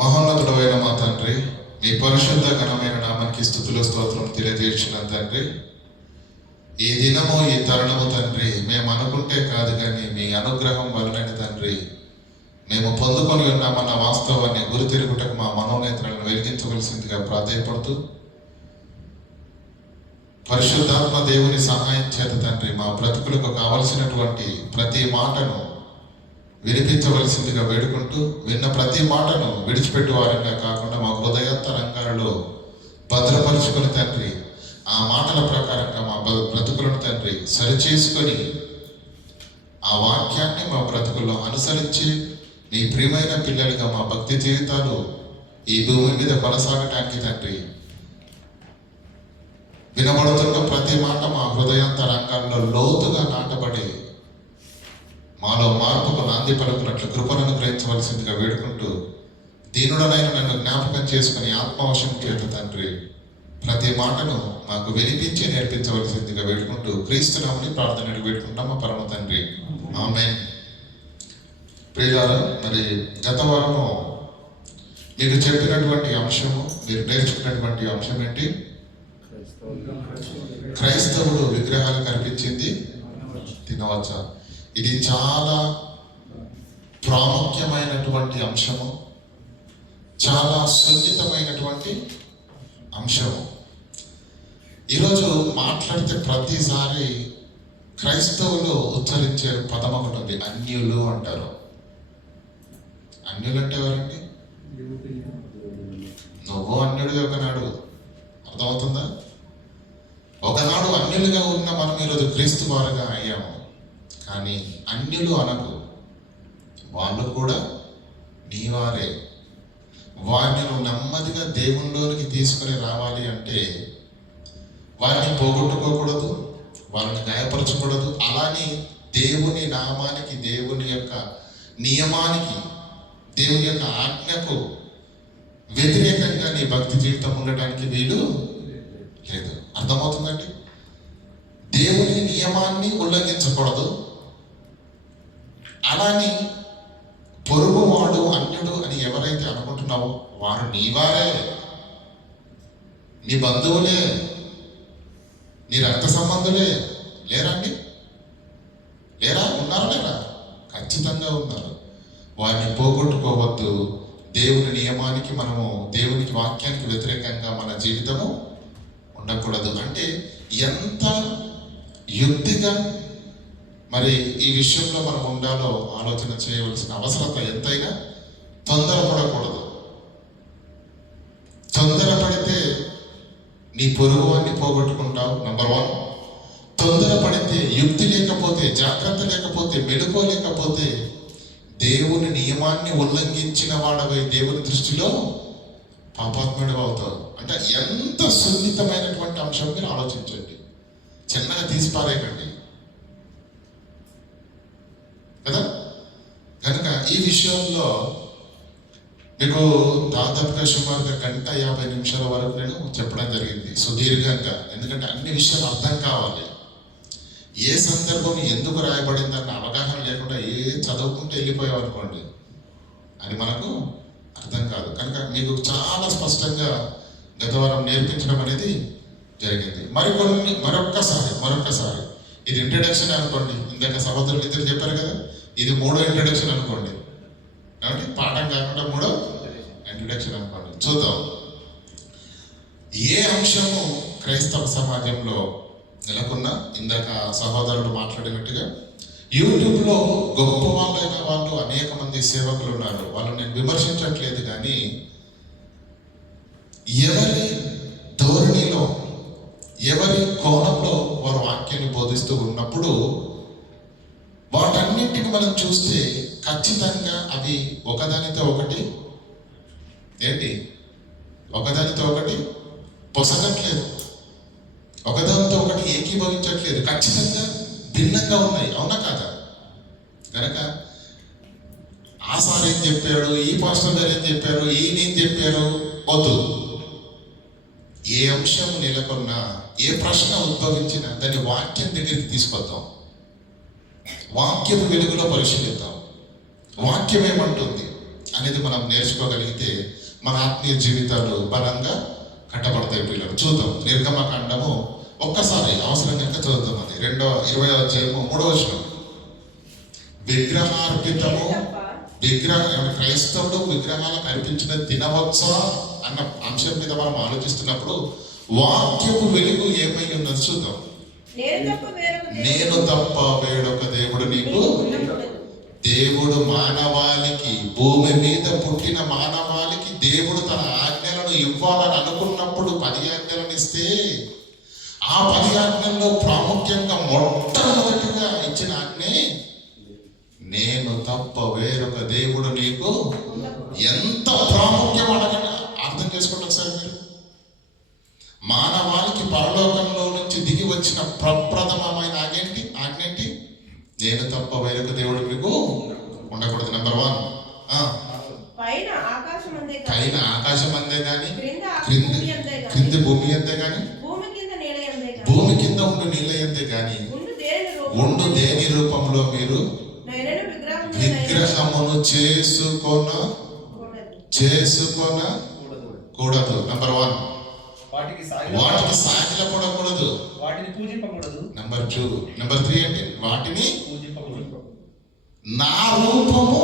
మహోన్నతుడైన మా తండ్రి, మీ పరిశుద్ధ ఘనమైన నామానికి స్తుతులు స్తోత్రం తెలియజేసిన తండ్రి, ఈ దినము ఈ తరుణము తండ్రి మేము అనుకుంటే కాదు కానీ మీ అనుగ్రహం వలనని తండ్రి మేము పొందుకొని ఉన్నామన్న వాస్తవాన్ని గురితిరుగుటకు మా మనోనేత్రాలను వెలిగించవలసిందిగా ప్రాధేయపడుతూ, పరిశుద్ధాత్మ దేవుని సహాయం చేత తండ్రి మా బ్రతుకులకు కావలసినటువంటి ప్రతి మాటను వినిపించవలసిందిగా వేడుకుంటూ, విన్న ప్రతి మాటను విడిచిపెట్టు వారంగా కాకుండా మా హృదయాంతరంగాలలో భద్రపరుచుకొని తండ్రి ఆ మాటల ప్రకారంగా మా బ్రతుకులను తండ్రి సరిచేసుకొని ఆ వాక్యాన్ని మా బ్రతుకుల్లో అనుసరించి నీ ప్రియమైన పిల్లలుగా మా భక్తి జీవితాలు ఈ భూమి మీద కొనసాగటానికి తండ్రి వినబడుతున్న ప్రతి మాట మా హృదయాంతరంగాల్లో లోతుగా నాటబడి మాలో మార్పుకు నాంది పలుకున్నట్లు కృపను అనుగ్రహించవలసిందిగా వేడుకుంటూ, దీనుడనైన నన్ను జ్ఞాపకం చేసుకుని ఆత్మవశం చేత తండ్రి ప్రతి మాటను మాకు వినిపించి నేర్పించవలసిందిగా వేడుకుంటూ క్రీస్తునామని ప్రార్థనలు వేడుకుంటాం మా పరమ తండ్రి, ఆమేన్. ప్రియులారా, మరి గత వారము మీకు చెప్పినటువంటి అంశము, మీరు నేర్చుకున్నటువంటి అంశం ఏంటి? క్రైస్తవుడు విగ్రహాలు కనిపించింది తినవచ్చా? ఇది చాలా ప్రాముఖ్యమైనటువంటి అంశము, చాలా సున్నితమైనటువంటి అంశము. ఈరోజు మాట్లాడితే ప్రతిసారి క్రైస్తవులు ఉచ్చరించే పదం ఒకటి ఉంది, అన్యులు అంటారు. అన్యులు అంటే ఎవరండి? నువ్వు అన్యుడు ఒకనాడు, అర్థమవుతుందా? ఒకనాడు అన్యులుగా ఉన్న మనం ఈరోజు క్రీస్తు వారుగా అయ్యాము. కానీ అన్యులు అనకు, వాళ్ళు కూడా నీవారే. వారిని నువ్వు నెమ్మదిగా దేవునిలోనికి తీసుకుని రావాలి అంటే వారిని పోగొట్టుకోకూడదు, వాళ్ళని గాయపరచకూడదు. అలానే దేవుని నామానికి, దేవుని యొక్క నియమానికి, దేవుని యొక్క ఆజ్ఞకు వ్యతిరేకంగా నీ భక్తి జీవితం ఉండటానికి వీలు లేదు. అర్థమవుతుందండి? దేవుని నియమాన్ని ఉల్లంఘించకూడదు. అలాని పొరుగువాడు అన్యుడు అని ఎవరైతే అనుకుంటున్నావో వారు నీవారే, నీ బంధువులే, నీ రక్త సంబంధులే. లేరండి? లేరా? ఉన్నారా? లేరా? ఖచ్చితంగా ఉన్నారు. వారిని పోగొట్టుకోవద్దు. దేవుని నియమానికి, మనము దేవునికి వాక్యానికి వ్యతిరేకంగా మన జీవితము ఉండకూడదు. అంటే ఎంత యుక్తిగా మరి ఈ విషయంలో మనం ఉండాలో ఆలోచన చేయవలసిన అవసరత ఎంతైనా. తొందరపడకూడదు. తొందరపడితే నీ పొరుగువాన్ని పోగొట్టుకుంటావు. నంబర్ 1. తొందరపడితే, యుక్తి లేకపోతే, జాగ్రత్త లేకపోతే, మెళుకో లేకపోతే దేవుని నియమాన్ని ఉల్లంఘించిన వాడవై దేవుని దృష్టిలో పాపాత్ముడు అవుతావు. అంటే ఎంత సున్నితమైనటువంటి అంశం మీరు ఆలోచించండి. చిన్నగా తీసిపారేయకండి కదా. కనుక ఈ విషయంలో మీకు దాదాపుగా సుమారుగా 1:50 నిమిషాల వరకు నేను చెప్పడం జరిగింది సుదీర్ఘంగా. ఎందుకంటే అన్ని విషయాలు అర్థం కావాలి. ఏ సందర్భం ఎందుకు రాయబడిందన్న అవగాహన లేకుండా చదువుకుంటూ వెళ్ళిపోయాం అనుకోండి, అని మనకు అర్థం కాదు. కనుక మీకు చాలా స్పష్టంగా గత వారం నేర్పించడం అనేది జరిగింది. మరొక్కసారి ఇది ఇంట్రడక్షన్ అనుకోండి. ఇందాక సహోదరులు ఇద్దరు చెప్పారు కదా, ఇది 3వ ఇంట్రడక్షన్ అనుకోండి. కాబట్టి పాఠం కాకుండా 3వ ఇంట్రడక్షన్ అనుకోండి. చూద్దాం ఏ అంశము క్రైస్తవ సమాజంలో నెలకొన్నా. ఇందాక సహోదరుడు మాట్లాడినట్టుగా యూట్యూబ్లో గొప్ప వాళ్ళైన వాళ్ళు అనేక మంది సేవకులు ఉన్నారు. వాళ్ళు నేను విమర్శించట్లేదు, కానీ ఎవరి ధోరణిలో, ఎవరి కోణంలో వారు వాక్యాన్ని బోధిస్తూ ఉన్నప్పుడు వాటన్నింటిని మనం చూస్తే ఖచ్చితంగా అవి ఒకదానితో ఒకటి ఒకదానితో ఒకటి పొసగట్లేదు, ఒకదానితో ఒకటి ఏకీభవించట్లేదు. ఖచ్చితంగా భిన్నంగా ఉన్నాయి. అవునా కాదా? కనుక ఆ సార్ ఏం చెప్పాడు, ఈ పాస్టర్ గారు ఏం చెప్పారు, ఈయనేం చెప్పారు వద్దు. ఏ అంశం నెలకొన్నా, ఏ ప్రశ్న ఉద్భవించినా దాన్ని వాక్యం దగ్గరికి తీసుకొద్దాం. వాక్యపు వెలుగులో పరిశీలిద్దాం. వాక్యం ఏమంటుంది? అనేది మనం నేర్చుకోగలిగితే మన ఆత్మీయ జీవితాలు బలంగా కట్టబడతాయి. పిల్లలు చూద్దాం. నిర్గమకాండము ఒక్కసారి అవసరం కనుక చదువుతాం. అది 20వ అధ్యాయము 3వ వచనం. విగ్రహార్పితము క్రైస్తవుడు విగ్రహాలకు అర్పించిన తినవచ్చా అన్న అంశం మీద మనం ఆలోచిస్తున్నప్పుడు వాక్యపు వెలుగు ఏమై ఉన్నది చూద్దాం. నేను తప్ప వేడొక దేవుడు నీకు. దేవుడు మానవాళికి, భూమి మీద పుట్టిన మానవాళికి దేవుడు తన ఆజ్ఞలను ఇవ్వాలని అనుకున్నప్పుడు 10 ఆజ్ఞలను ఇస్తే ఆ 10 ఆజ్ఞల్లో ప్రాముఖ్యంగా మొట్టమొదటిగా ఇచ్చిన ఆజ్ఞే నేను తప్ప వేరొక దేవుడు నీకు. ఎంత ప్రాముఖ్యం అడగండి, అర్థం చేసుకోండి ఒకసారి మీరు. మానవాళికి పరలోకంలో నుంచి దిగి వచ్చిన ప్రప్రథమమైన ఆజ్ఞేంటి? నేను తప్ప వేరొక దేవుడు మీకు ఉండకూడదు. నెంబర్ 1. పైన ఆకాశం అందే గాని క్రింది భూమి అందే గాని భూమి కింద ఉండు నీళ్ళ అందే గాని ఉండు దేని రూపంలో మీరు విగ్రహమును చేసుకొనకూడదు. నెంబర్ 1. వాటికి సాగిలపడకూడదు, వాటిని పూజింపకూడదు. నెంబర్ 2. నెంబర్ 3 అంటే వాటిని పూజింపకూడదు. నా రూపము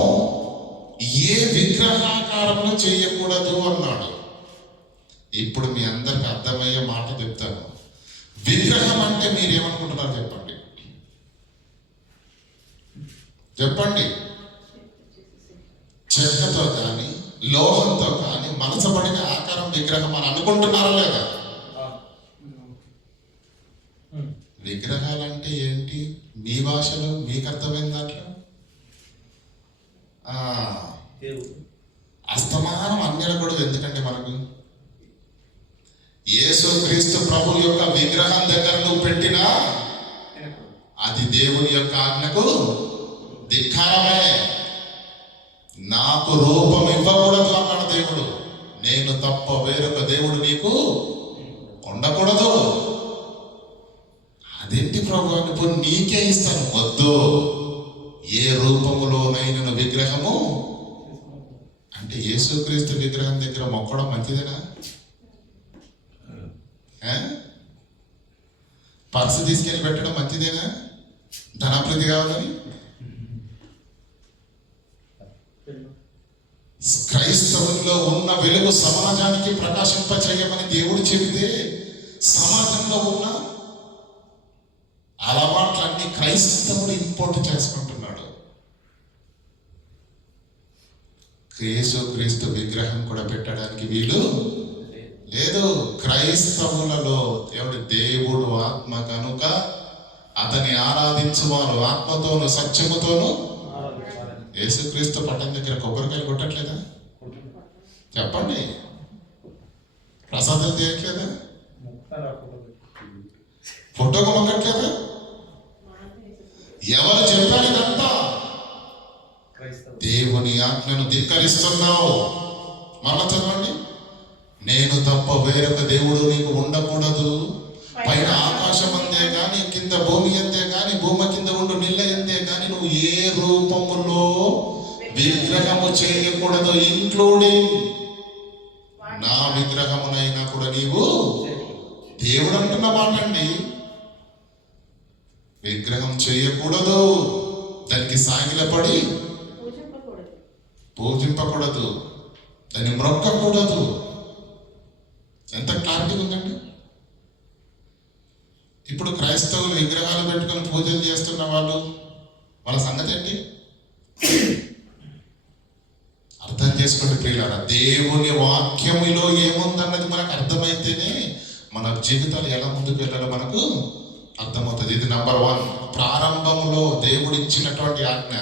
ఏ విగ్రహాకారంలో చేయకూడదు అన్నాడు. ఇప్పుడు మీ అందరికి అర్థమయ్యే మాట చెప్తాను. విగ్రహం అంటే మీరేమనుకుంటున్నారు చెప్పండి. చెక్కతో కానీ లోహంతో కానీ మలచబడిన ఆకారం విగ్రహం అని అనుకుంటున్నారా లేదా? విగ్రహాలంటే ఏంటి మీ భాషలో మీకు అర్థమైంది దాంట్లో? అస్తమానం అన్యుల కూడా ఎందుకంటే మనకు యేసుక్రీస్తు ప్రభు యొక్క విగ్రహం దగ్గర నువ్వు పెట్టినా అది దేవుని యొక్క ఆజ్ఞకు ధిక్కారమే. నాకు రూపం ఇవ్వకూడదు అన్నాడు దేవుడు. నేను తప్ప వేరొక దేవుడు నీకు ఉండకూడదు. అదేంటి ప్రభు? ఇప్పుడు నీకే ఇస్తాను. వద్దు. ఏ రూపములోనైనా విగ్రహము అంటే యేసుక్రీస్తు విగ్రహం దగ్గర మొక్కడం మంచిదేనా? పర్సు తీసుకెళ్ళి పెట్టడం మంచిదేనా? ధనాభివృద్ధి కావాలని. క్రైస్తవుల్లో ఉన్న వెలుగు సమాజానికి ప్రకాశింప చేయమని దేవుడు చెబితే సమాజంలో ఉన్న అలవాట్లన్నీ క్రైస్తవుడు ఇంపోర్ట్ చేసుకుంటున్నాడు. యేసుక్రీస్తు విగ్రహం కూడా పెట్టడానికి వీలు లేదు. క్రైస్తవులలో దేవుడు ఆత్మ కనుక అతని ఆరాధించువారు ఆత్మతోను సత్యముతోను. యేసుక్రీస్తు పట్టం దగ్గర కొబ్బరికాయలు కొట్టట్లేదా? చెప్పండి. ప్రసాదం చేయట్లేదా? ఫోటోకు మొక్కట్లేదా? ఎవరు చెప్పారు ఇదంతా? దేవుని ఆజ్ఞను ధిక్కరిస్తున్నావు. మళ్ళా చదవండి. నేను తప్ప వేరొక దేవుడు నీకు ఉండకూడదు. పైన ఆకాశం అందే గాని కింద భూమి అందే గాని భూమి కింద ఉండు నీళ్ళ అందే గాని నువ్వు ఏ రూపములో విగ్రహము చేయకూడదు. ఇంక్లూడింగ్ నా విగ్రహమునైనా కూడా నీవు దేవుడు అంటున్న మాట అండి. విగ్రహం చేయకూడదు, దానికి సాగిలపడి పూజింపకూడదు, దాన్ని మ్రొక్కకూడదు. ఎంత క్లారిటీ ఉందండి. ఇప్పుడు క్రైస్తవులు విగ్రహాలు పెట్టుకొని పూజలు చేస్తున్న వాళ్ళ సంగతి ఏంటి? అర్థం చేసుకోండి ప్రియులారా. దేవుని వాక్యములో ఏముందన్నది మనకు అర్థమైతేనే మన జీవితాలు ఎలా ముందుకు వెళ్ళాలో మనకు అర్థమవుతుంది. ఇది నెంబర్ 1. ప్రారంభంలో దేవుడు ఇచ్చినటువంటి ఆజ్ఞ.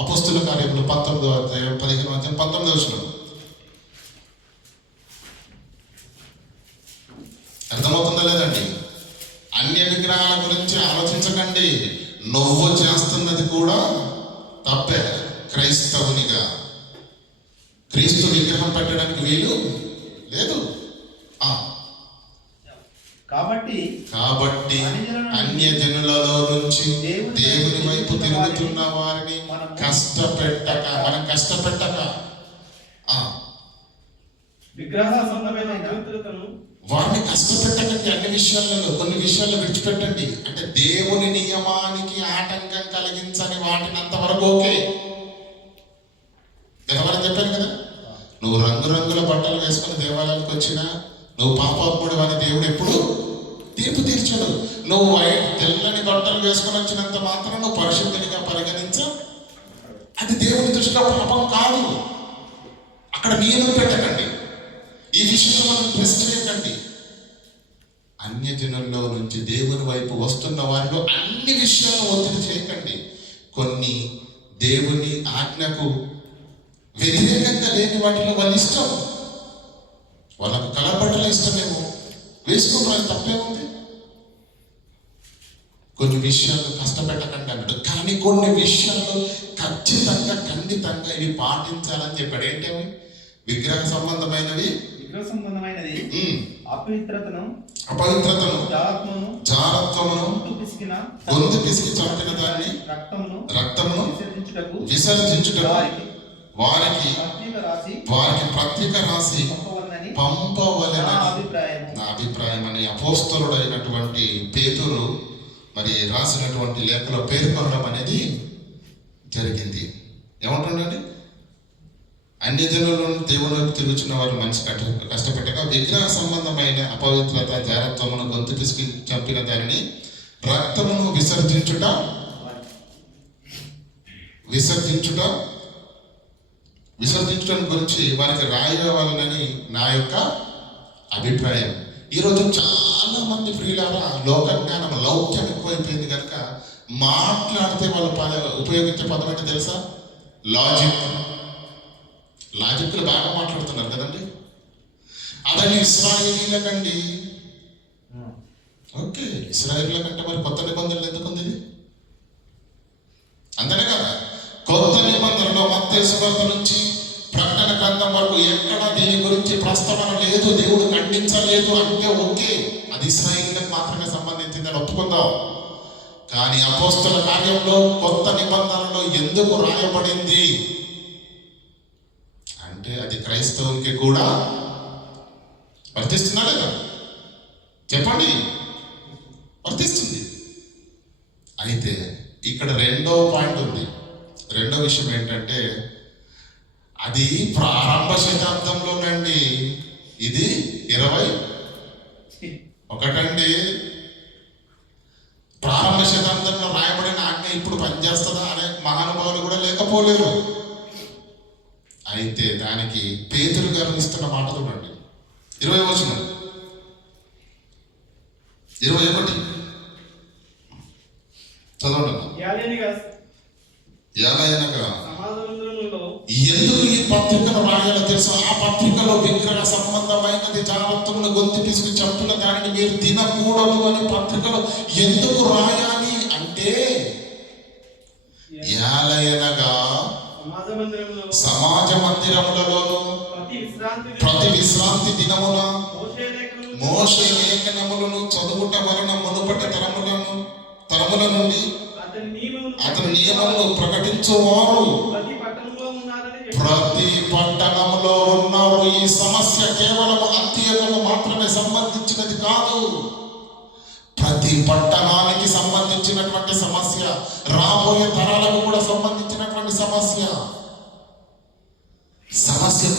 అపొస్తలుల కార్యములు 19వ అధ్యాయం 15వ అధ్యాయం 19వ వచనం. అర్థమవుతుందా లేదండి? అన్య విగ్రహాల గురించి ఆలోచించకండి. నువ్వు చేస్తున్నది కూడా తప్పే. క్రైస్తవునిగా క్రీస్తు విగ్రహం పెట్టడానికి వీలు లేదు. కాబట్టి అన్య జనులలో నుంచి దేవుని వైపు తిరుగుతున్న వారిని మనం కష్టపెట్టక విగ్రహ సంబంధమైన అపవిత్రతను వారిని కష్టపెట్టకండి. అన్ని విషయాలలో కొన్ని విషయాల్లో విడిచిపెట్టండి. అంటే దేవుని నియమానికి ఆటంకం కలిగించని వాటిని అంతవరకు ఓకే. గతవారం చెప్పాను కదా, నువ్వు రంగురంగుల బట్టలు వేసుకుని దేవాలయానికి వచ్చినా నువ్వు పాపాత్ముడు అని దేవుడు ఎప్పుడు తీర్పు తీర్చడు. నువ్వు తెల్లని బట్టలు వేసుకుని వచ్చినంత మాత్రం నువ్వు పరిశుద్ధునిగా పరిగణించ, అది దేవుని దృష్టిలో పాపం కాదు. అక్కడ నియమం పెట్టకండి. ఈ విషయంలో మనం ట్రస్ట్ చేయకండి. అన్యజనుల్లో నుంచి దేవుని వైపు వస్తున్న వారిలో అన్ని విషయాలను ఒత్తిడి చేయకండి. కొన్ని దేవుని ఆజ్ఞకు వ్యతిరేకంగా లేని వాటిలో వాళ్ళ ఇష్టం, వాళ్ళకు కలర్ బట్టలు ఇష్టమేమో వేసుకోవడానికి తప్పేముంది. కొన్ని విషయాలు కష్టపెట్టకండి అన్నాడు, కానీ కొన్ని విషయాలు ఖచ్చితంగా ఖండితంగా ఇవి పాటించాలని చెప్పాడు. ఏంటవి? విగ్రహ సంబంధమైనది అపవిత్రతను, జారత్వమును, గొంతు పిసికి చంపిన దాన్ని, రక్తమును విసర్జించుటకు వారికి పత్రిక రాసి పంపవలెనని నా అభిప్రాయం అని అపోస్తలుడైనటువంటి పేతురు మరి రాసినటువంటి లేఖలో పేర్కొనడం అనేది జరిగింది. ఏమంటుండండి? అన్యజనులను దేవుని వైపు తిరుగుతున్న వారు మనిషి కష్టపెట్టక విగ్రహ సంబంధమైన అపవిత్రత, జారత్వమును, గొంతు పిసికి చంపిన దానిని, రక్తమును విసర్జించడం గురించి వారికి రాయవాలని నా యొక్క అభిప్రాయం. ఈరోజు చాలా మంది ప్రియులారా లోక జ్ఞానం, లౌక్యం ఎక్కువైపోయింది కనుక మాట్లాడితే వాళ్ళు ఉపయోగించే పదం ఏంటో తెలుసా? లాజిక్లు బాగా మాట్లాడుతున్నారు కదండి. అదని ఇశ్రాయేలీలకండి. ఓకే, ఇశ్రాయేలీల కంటే మరి కొత్త నిబంధనలు ఎందుకు ఉంది? అంతనే కదా, కొత్త నిబంధనలో మత్తయి సువార్త నుంచి ప్రకటన గ్రంథం వరకు ఎక్కడ దీని గురించి ప్రస్తావన లేదు, దేవుడు ఖండించలేదు అంటే ఓకే, అది ఇశ్రాయేలీలకు మాత్రమే సంబంధించిందని ఒప్పుకుందాం. కానీ అపోస్తల కార్యంలో కొత్త నిబంధనలో ఎందుకు రాయబడింది అంటే అది క్రైస్తవునికి కూడా వర్తిస్తున్నా లేదా? చెప్పండి, వర్తిస్తుంది. అయితే ఇక్కడ రెండో పాయింట్ ఉంది. రెండో విషయం ఏంటంటే అది ప్రారంభ శతాబ్దంలోనండి, ఇది 21 ప్రారంభ శతాబ్దంలో రాయబడిన ఆజ్ఞ ఇప్పుడు పనిచేస్తుందా అనే మహానుభావులు కూడా లేకపోలేరు. అయితే దానికి పేతురు గారు ఇస్తున్న మాట చూడండి. 20 వచనం, 21 చదవండి. ఎందుకు ఈ పత్రికను రాయాలో తెలుసా? ఆ పత్రికలో విగ్రహ సంబంధమైనది, జాగ్రత్తలను, గొంతు పిసికి చంపిన దానిని మీరు తినకూడదు అని పత్రికలో ఎందుకు రాయాలి అంటే, యాలయనగా సమాజ మందిరములలోను ప్రతి విశ్రాంతి దినమున మోషే లేఖనములను చదువుట వలన మునుపటి తరముల నుండి అతని నియమములు ప్రకటించువారు ప్రతి పట్టణంలో ఉన్నారు. ఈ సమస్య కేవలం అంత్యోకకు మాత్రమే సంబంధించినది కాదు, ప్రతి పట్టణానికి సంబంధించినటువంటి సమస్య, రాబోయే తరాలకు కూడా సంబంధించినటువంటి సమస్య.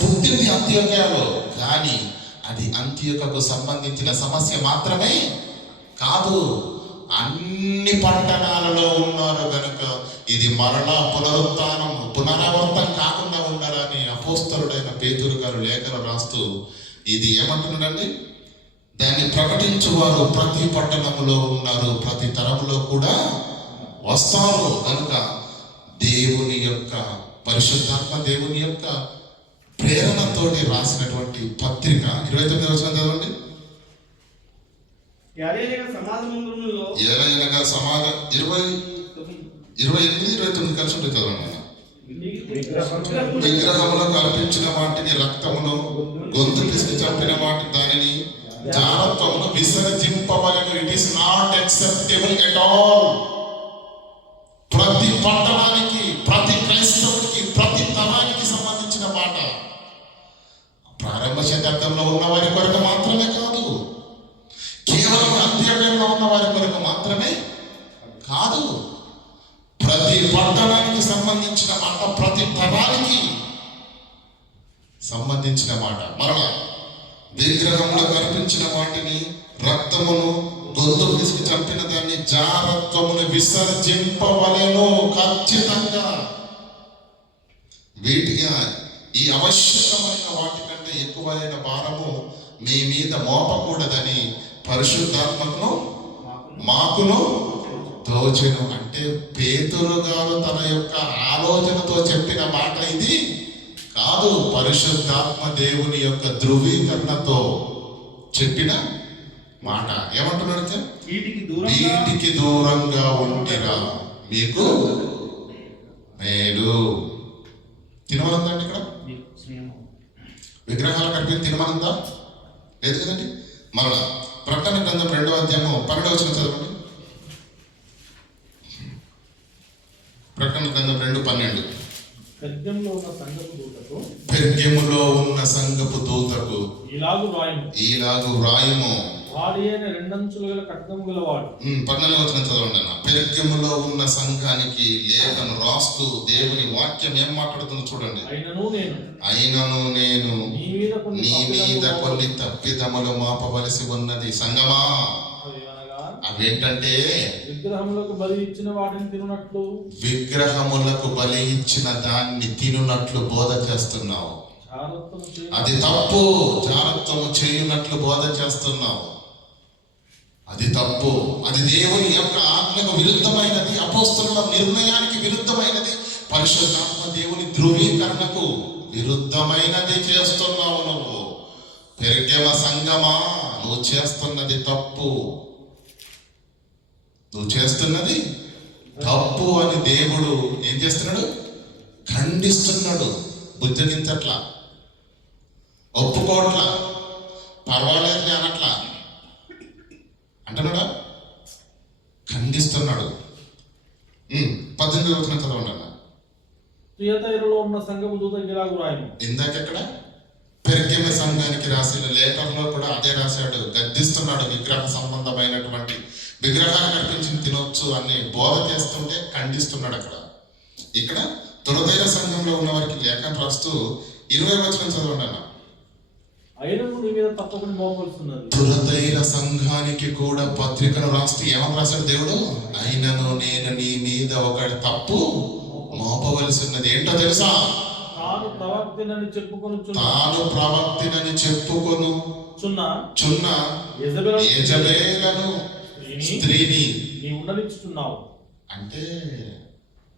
పుట్టింది అంత్యోకయలో, కానీ అది అంత్యోకకు సంబంధించిన సమస్య మాత్రమే కాదు, అన్ని పట్టణాలలో ఉన్నారు కనుక ఇది మరలా పునరావర్తనం కాకుండా ఉండాలని అపోస్తలుడైన పేతురు గారు లేఖలు రాస్తూ ఇది ఏమంటున్నాడండి? దాన్ని ప్రకటించువారు ప్రతి పట్టణంలో ఉన్నారు, ప్రతి తరములో కూడా వస్తారు కనుక దేవుని యొక్క పరిశుద్ధాత్మ, దేవుని యొక్క ప్రేరణతోటి రాసినటువంటి పత్రిక. 29వ వచనం చదవండి. ఏలయనగా సమాజం 28-29 కలిసి ఉంటుంది చదవండి. విగ్రహములకు అర్పించిన వాటిని, రక్తమును, గొంతు పిసికి చంపిన వాటి దానిని, జారత్వమును విసర్జింపవలెను. It is not acceptable at all. ప్రతి పట్టణానికి, ప్రతి క్రైస్తవుడికి, ప్రతి తరానికి సంబంధించిన మాట. ప్రారంభ శతాబ్దంలో ఉన్న వారి కొరకు మాత్రమే కాదు, కేవలం అంత్యోదయంలో ఉన్న వారి కొరకు మాత్రమే కాదు, ప్రతి పట్టణానికి సంబంధించిన మాట, ప్రతి తరానికి సంబంధించిన మాట. మరలా విగ్రహంలో కనిపించిన వాటిని, రక్తమును, గొంతు పిసికి చంపిన దాన్ని, జారత్వమును విసర్జింపవలెను ఖచ్చితంగా. వీటిగా ఈ ఆవశ్యకమైన వాటి కంటే ఎక్కువైన భారము మీ మీద మోపకూడదని పరిశుద్ధాత్మకును మాకును తోచెను. అంటే పేతురు గారు తన యొక్క ఆలోచనతో చెప్పిన మాట ఇది కాదు, పరిశుద్ధాత్మ దేవుని యొక్క ధృవీకరణతో చెప్పిన మాట. ఏమంటున్నాడు? వీటికి దూరంగా ఉంటిరా మీకు మేలు. తినమనందండి ఇక్కడ విగ్రహాలు కనిపించి తినమనందా? లేదు కదండి. మరలా ప్రకటన గ్రంథం 2వ అధ్యాయము 12వ వచనం చదవండి. ప్రకటన గ్రంథం 2:12. పెర్గములో ఉన్న సంఘపు దూతకు ఇలాగు వ్రాయము, వాడి అయిన రెండంచులు గల ఖడ్గము గలవాడు. 14వ వచనం చదవండి అన్న. పెర్గములో ఉన్న సంఘానికి లేఖను రాస్తూ దేవుని వాక్యం ఏం మాట్లాడుతుందో చూడండి. అయినను నేను నీ మీద కొన్ని తప్పిదములు మాపవలసి ఉన్నది. సంగమా, అవేంటంటే విగ్రహములకు బలి ఇచ్చిన వాటిని తినునట్లు, విగ్రహములకు బలి ఇచ్చిన దాన్ని తినునట్లు బోధ చేస్తున్నావు. అది తప్పు. జాగ్రత్తము చేయునట్లు బోధ చేస్తున్నావు. అది తప్పు. అది దేవుని యొక్క ఆజ్ఞకు విరుద్ధమైనది, అపోస్తలుల నిర్ణయానికి విరుద్ధమైనది, పరిశుద్ధాత్మ దేవుని ధృవీకరణకు విరుద్ధమైనది చేస్తున్నావు నువ్వు. పెర్గమ సంగమా, నువ్వు చేస్తున్నది తప్పు. నువ్వు చేస్తున్నది తప్పు అని దేవుడు ఏం చేస్తున్నాడు? ఖండిస్తున్నాడు. బుద్ధగించట్లా, ఒప్పుకోవట్లా, పర్వాలేదు అనట్లా అంటున్నాడా? ఖండిస్తున్నాడు. 18వ వచనం చదవండి అన్న. తుయతైరులో ఉన్న సంఘపు దూతకు ఇలాగు వ్రాయము. ఇందాకెక్కడ పెర్గమ సంఘానికి రాసిన లేఖలో కూడా అదే రాశాడు. గద్దిస్తున్నాడు. విగ్రహ సంబంధమైనటువంటి విగ్రహాన్ని కనిపించి తినొచ్చు అని బోధ చేస్తుంటే ఖండిస్తున్నాడు అక్కడ. ఇక్కడ తురదైర సంఘంలో ఉన్న వారికి లేఖను రాస్తూ 20వ వచనం చదవండి అన్న. తురదైర సంఘానికి కూడా పత్రికను రాస్తూ ఏమని రాశాడు దేవుడు? అయినను నేను నీ మీద ఒక తప్పు మోపవలసి ఉన్నది. ఏంటో తెలుసా? తాను ప్రవక్తినని చెప్పుకొను చున్న యెజబెలను స్త్రీని ఉండనిచ్చుతున్నావు. అంటే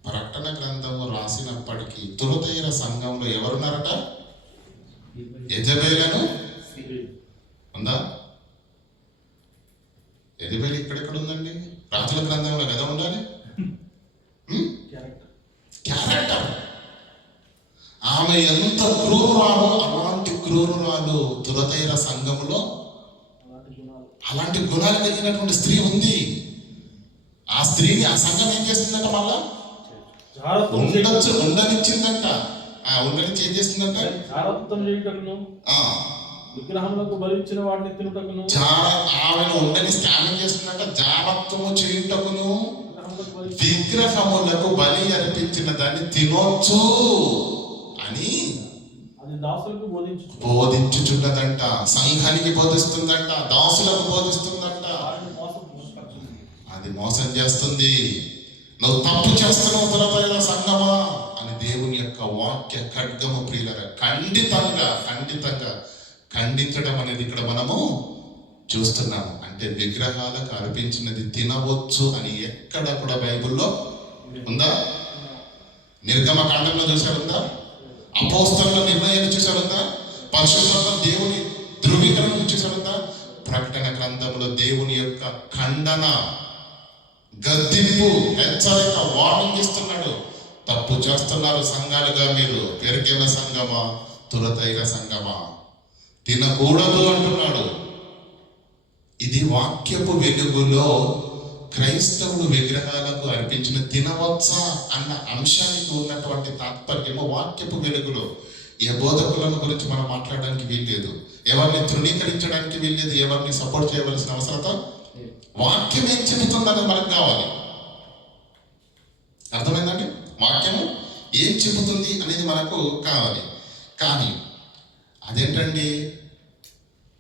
ప్రకటన గ్రంథము రాసినప్పటికీ తురదైర సంఘంలో ఎవరున్నారట? యెజబెలను ఉందా? యెజబెల్ ఇక్కడెక్కడ ఉందండి? రాజుల గ్రంథంలో కదా ఉండాలి. క్యారెక్టర్. ఆమె ఎంత క్రూరాలో అలాంటి క్రూరాలు తురదైర సంఘములో అలాంటి గుణాలు కలిగినటువంటి స్త్రీ ఉంది. ఆ స్త్రీని ఆ సంఘం ఏం చేస్తుందంట? మళ్ళా ఉండనిచ్చిందంట. ఉండనిచ్చి ఏం చేస్తుందంట? విగ్రహములకు బలి ఇచ్చిన వాటిని తినుటకును, ఆమెను ఉండని స్నానం చేస్తుందంట. జాగ్రత్తము చేయుటకును, విగ్రహములకు బలి అర్పించిన దాన్ని తినొచ్చు అని దాసులకు బోధించుచున్నదంట. సంఘానికి బోధిస్తుందంట, దాసులకు బోధిస్తుందంట. అది మోసం చేస్తుంది. నువ్వు తప్పు చేస్తున్నావు తురదైర సంఘమా అని దేవుని యొక్క వాక్య ఖడ్గము ప్రియులరా ఖండితంగా ఖండించడం అనేది ఇక్కడ మనము చూస్తున్నాము. అంటే విగ్రహాలకు అర్పించినది తినవచ్చు అని ఎక్కడ కూడా బైబిల్లో ఉందా? నిర్గమకాండంలో చూసారుందా? అపోస్తలుల నిర్ణయాన్ని చూసారుందా? పరిశుద్ధాత్మ దేవుని ధృవీకరణ చూసారుందా? ప్రకటన గ్రంథంలో దేవుని యొక్క ఖండన, గద్దింపు, హెచ్చరిక, వార్నింగ్ ఇస్తున్నాడు. తప్పు చేస్తున్నారు సంఘాలుగా మీరు. పెర్గమ సంఘమా, తురదైర సంఘమా, తినకూడదు అంటున్నాడు. ఇది వాక్యపు వెలుగులో క్రైస్తవులు విగ్రహాలకు అర్పించిన తినవచ్చా అన్న అంశానికి ఉన్నటువంటి తాత్పర్యము వాక్యపు వెలుగులో ఏ బోధకులను గురించి మనం మాట్లాడడానికి వీల్లేదు, ఎవరిని తృణీకరించడానికి వీల్లేదు, ఎవరిని సపోర్ట్ చేయవలసిన అవసరత. వాక్యం ఏం చెబుతుందని మనకు కావాలి. అర్థమైందండి? వాక్యము ఏం చెబుతుంది అనేది మనకు కావాలి. కానీ అదేంటండి,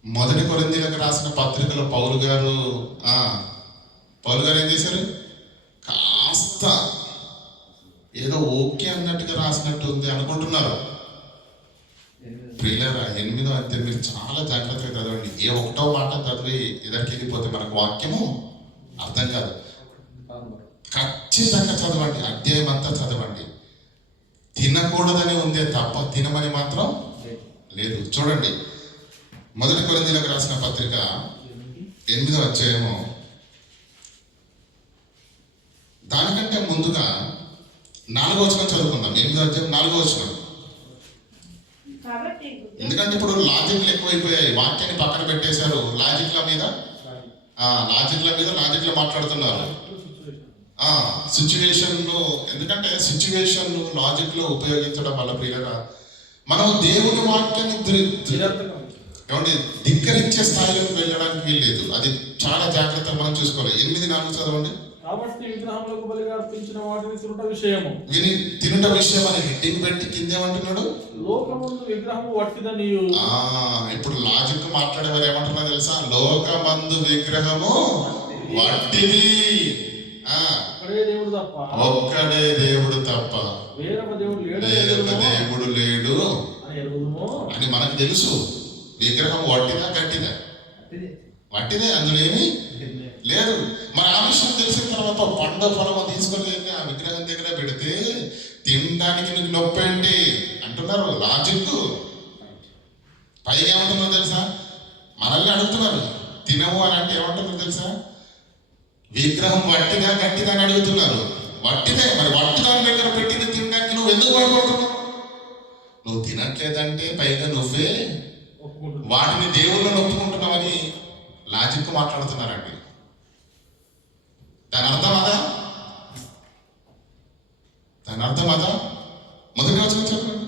మొదటి కొరింథీయులకు రాసిన పత్రికలో పౌలు గారు ఏం చేశారు? కాస్త ఏదో ఓకే అన్నట్టుగా రాసినట్టు ఉంది అనుకుంటున్నారు. ప్రియులారా, 8వ అధ్యాయం మీరు చాలా జాగ్రత్తగా చదవండి. ఏ ఒకటో మాట చదివి ఎదరికి వెళ్ళిపోతే మనకు వాక్యము అర్థం కాదు. ఖచ్చితంగా చదవండి, అధ్యాయం అంతా చదవండి. తినకూడదని ఉందే తప్ప తినమని మాత్రం లేదు. చూడండి, మొదటి కొరింథీయులకు రాసిన పత్రిక 8వ అధ్యాయము, దానికంటే ముందుగా 4వ వచనం చదువుకుందాం. 8వ అధ్యాయం 4వ వచనం. ఎందుకంటే ఇప్పుడు లాజిక్లు ఎక్కువైపోయాయి, వాక్యాన్ని పక్కన పెట్టేశారు. లాజిక్ల మీద మాట్లాడుతున్నారు. సిచ్యువేషన్, ఎందుకంటే సిచ్యువేషన్ లాజిక్ లో ఉపయోగించడం వల్ల ప్రియులరా మనం దేవుని వాక్యాన్ని ధిక్కరించే స్థాయిలోకి వెళ్ళడానికి వీల్లేదు. అది చాలా జాగ్రత్తగా మనం చూసుకోవాలి. 8:4 చదవండి. కాబట్టి విగ్రహములకు బలిగా అర్పించిన వాటిని తినుట విషయము. తినుట విషయం అని హెడ్డింగ్ పెట్టి కిందేమంటున్నాడు? లోకమందు విగ్రహము వట్టిదనియు. ఇప్పుడు లాజిక్ మాట్లాడేవారు ఏమంటున్నా తెలుసా? లోకమందు విగ్రహము వట్టిది, ఒక్కడే దేవుడు తప్ప వేరొక దేవుడు లేడు అని మనకు తెలుసు. విగ్రహం వట్టిదా గట్టిదా? వట్టిదే, అందులో ఏమి లేదు. మరి ఆ విషయం తెలిసిన తర్వాత పండు పొలము తీసుకొని ఆ విగ్రహం దగ్గర పెడితే తినడానికి నీకు నొప్పి ఏంటి అంటున్నారు. లాజిక్ పైగా ఏమంటున్నారు తెలుసా? మనల్ని అడుగుతున్నారు తినము అని అంటే ఏమంటున్నారు తెలుసా? విగ్రహం వట్టిగా గట్టిగా అని అడుగుతున్నారు. వట్టిదే, మరి వట్టిదాని దగ్గర పెట్టిన తినడానికి నువ్వు ఎందుకు భయపడుతున్నావు? నువ్వు తినట్లేదంటే పైగా నువ్వే వాటిని దేవుళ్ళని ఒప్పుకుంటున్నావని లాజిక్ మాట్లాడుతున్నారండి. దాని అర్థం అదా? మొదటి వచనం చెప్పండి.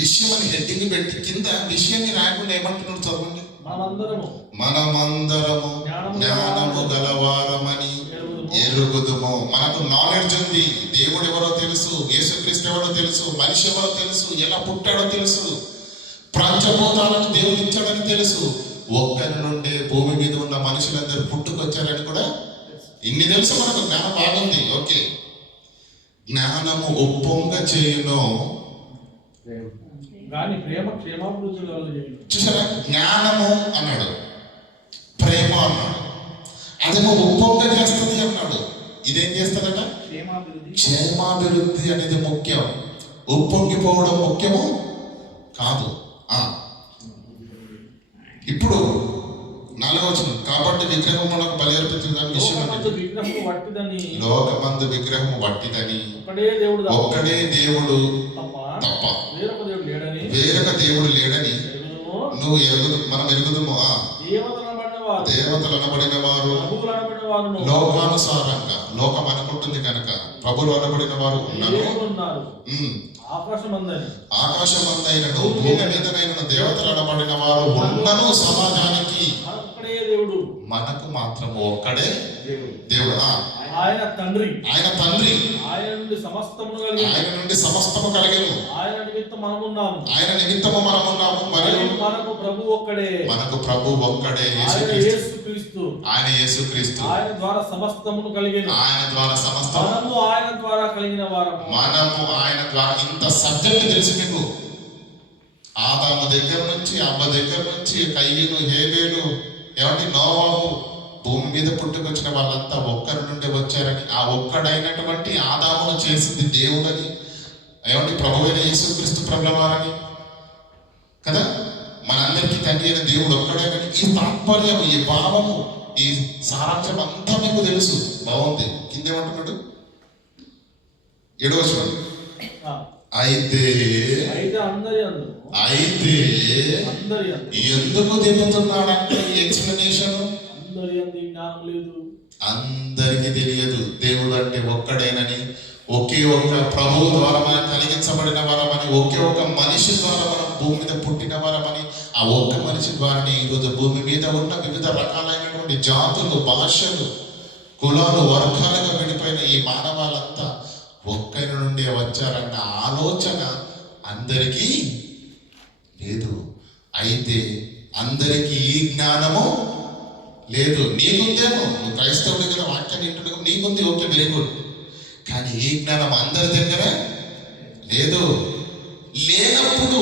విషయం అని హెడ్డింగ్ పెట్టి కింద విషయాన్ని రాయకుండా ఏమంటున్నాడు చదవండి. మనమందరము జ్ఞానము గలవారమని ఎరుగుదుము. మనకు నాలెడ్జ్ ఉంది. దేవుడు ఎవరో తెలుసు, యేసుక్రీస్తు ఎవరో తెలుసు, మనిషి ఎవరో తెలుసు, ఎలా పుట్టాడో తెలుసు, పంచభూతాలను దేవుడు ఇచ్చాడని తెలుసు, ఒక్కరి నుండి భూమి మీద ఉన్న మనుషులందరూ పుట్టుకొచ్చారని కూడా ఇన్ని తెలుసు. మనకు జ్ఞానం బాగుంది. ఓకే, జ్ఞానము ఉప్పొంగ చేయును చూసారా? జ్ఞానము అన్నాడు, ప్రేమ అన్నాడు, అదేమో ఉప్పొంగ చేస్తుంది అన్నాడు. ఇదేం చేస్తుందట? క్షేమాభివృద్ధి అనేది ముఖ్యం, ఉప్పొంగిపోవడం ముఖ్యము కాదు. ఇప్పుడు 4వ వచనం. కాబట్టి విగ్రహములకు బలి అర్పించిన విషయం లోకమందు విగ్రహము వట్టిదని ఒక్కడే దేవుడు తప్ప వేరొక దేవుడు లేడని నువ్వు మనం ఎరుగుదుము. దేవతలు అనబడిన వారు లోకానుసారంగా, లోకం అనుకుంటుంది కనుక ప్రభులు అనబడిన వారు ఉన్నారు. ఆకాశమందైనను భూమి మీదనైన దేవతలు అనబడిన వారు ఉన్నను సమాజానికి మనకు మాత్రం ఒక్కడే దేవుడు. ఆయన తండ్రి ఆయన నుండి సమస్తము కలిగెను. ఆయన నిమిత్తము మనమున్నాము. మరియు మనకు ప్రభు ఒక్కడే యేసుక్రీస్తు. ఆయన యేసుక్రీస్తు. ఆయన ద్వారా సమస్తమును కలిగెను. మనము ఆయన ద్వారా కలిగిన వారము. మనము ఆయన ద్వారా. ఇంత సబ్జెక్ట్ తెలుసు మీకు. ఆదాము దగ్గర నుంచి, అవ్వ దగ్గర నుంచి, కయ్యను, హేబేలు, ఏమంటే నోవాహు, భూమి మీద పుట్టుకొచ్చిన వాళ్ళంతా ఒక్కరి నుండి వచ్చారని, ఆ ఒక్కడైనటువంటి ఆదామును చేసింది దేవుడని, ఏమంటే ప్రభువైన యేసుక్రీస్తు ప్రభువారని కదా. మనందరికీ తండ్రి అయిన దేవుడు ఒక్కడేనని ఈ తాత్పర్యం, ఈ భావము, ఈ సారాంశం అంతా మీకు తెలుసు. బాగుంది. కిందేమంటున్నాడు? 7వ వచనం. అయితే ఎందుకు తిప్పుతున్నాడంటే ఎక్స్ప్లెనేషన్ అందరికీ తెలియదు దేవుడు అంటే ఒక్కడేనని, ఒకే ఒక్క ప్రభువు ద్వారా మనం కలిగించబడిన వారమని, ఒకే ఒక్క మనిషి ద్వారా మనం భూమి మీద పుట్టిన వారమని, ఆ ఒక్క మనిషి ద్వారానే ఈరోజు భూమి మీద ఉన్న వివిధ రకాలైనటువంటి జాతులు, భాషలు, కులాలు, వర్గాలుగా విడిపోయిన ఈ మానవాళ్ళంతా ఒక్కరి నుండే వచ్చారన్న ఆలోచన అందరికీ లేదు. అయితే అందరికీ ఈ జ్ఞానము లేదు. నీకుందేమో, నువ్వు క్రైస్తవుడి దగ్గర వాక్యాన్ని వింటున్నావు, నీకుంది, ఓకే, వెరీ గుడ్. కానీ ఈ జ్ఞానం అందరి దగ్గర లేదు. లేనప్పుడు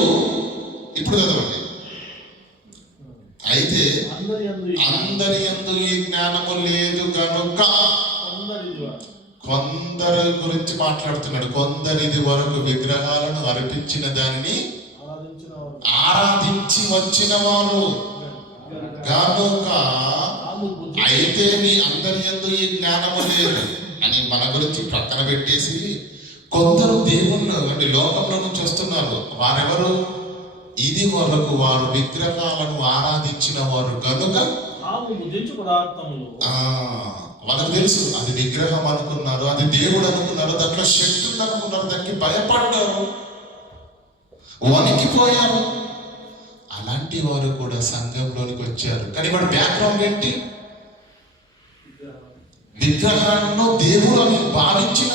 ఇప్పుడు చదవండి. అయితే అందరి యందు ఈ జ్ఞానము లేదు కనుక కొందరి గురించి మాట్లాడుతున్నాడు. కొందరిది వరకు విగ్రహాలను అర్పించిన దానిని ఆరాధించి వచ్చిన వారు కనుక, అయితే నీ అందరి యందు ఈ జ్ఞానము లేదు అని మన గురించి ప్రక్కన పెట్టేసి కొందరు దేవుళ్ళు అంటే లోకంలో నుంచి వస్తున్నారు. వారెవరు? ఇది వరకు వారు విగ్రహాలను ఆరాధించిన వారు కనుక వాళ్ళకు తెలుసు అది విగ్రహం అనుకున్నారు, అది దేవుడు అనుకున్నారు, దాంట్లో శక్తి ఉంది అనుకున్నారు, దానికి భయపడ్డారు, వణికిపోయారు. అలాంటి వారు కూడా సంఘంలోనికి వచ్చారు. కానీ వాడి బ్యాక్గ్రౌండ్ ఏంటి? విగ్రహాలను దేవుడు అని భావించిన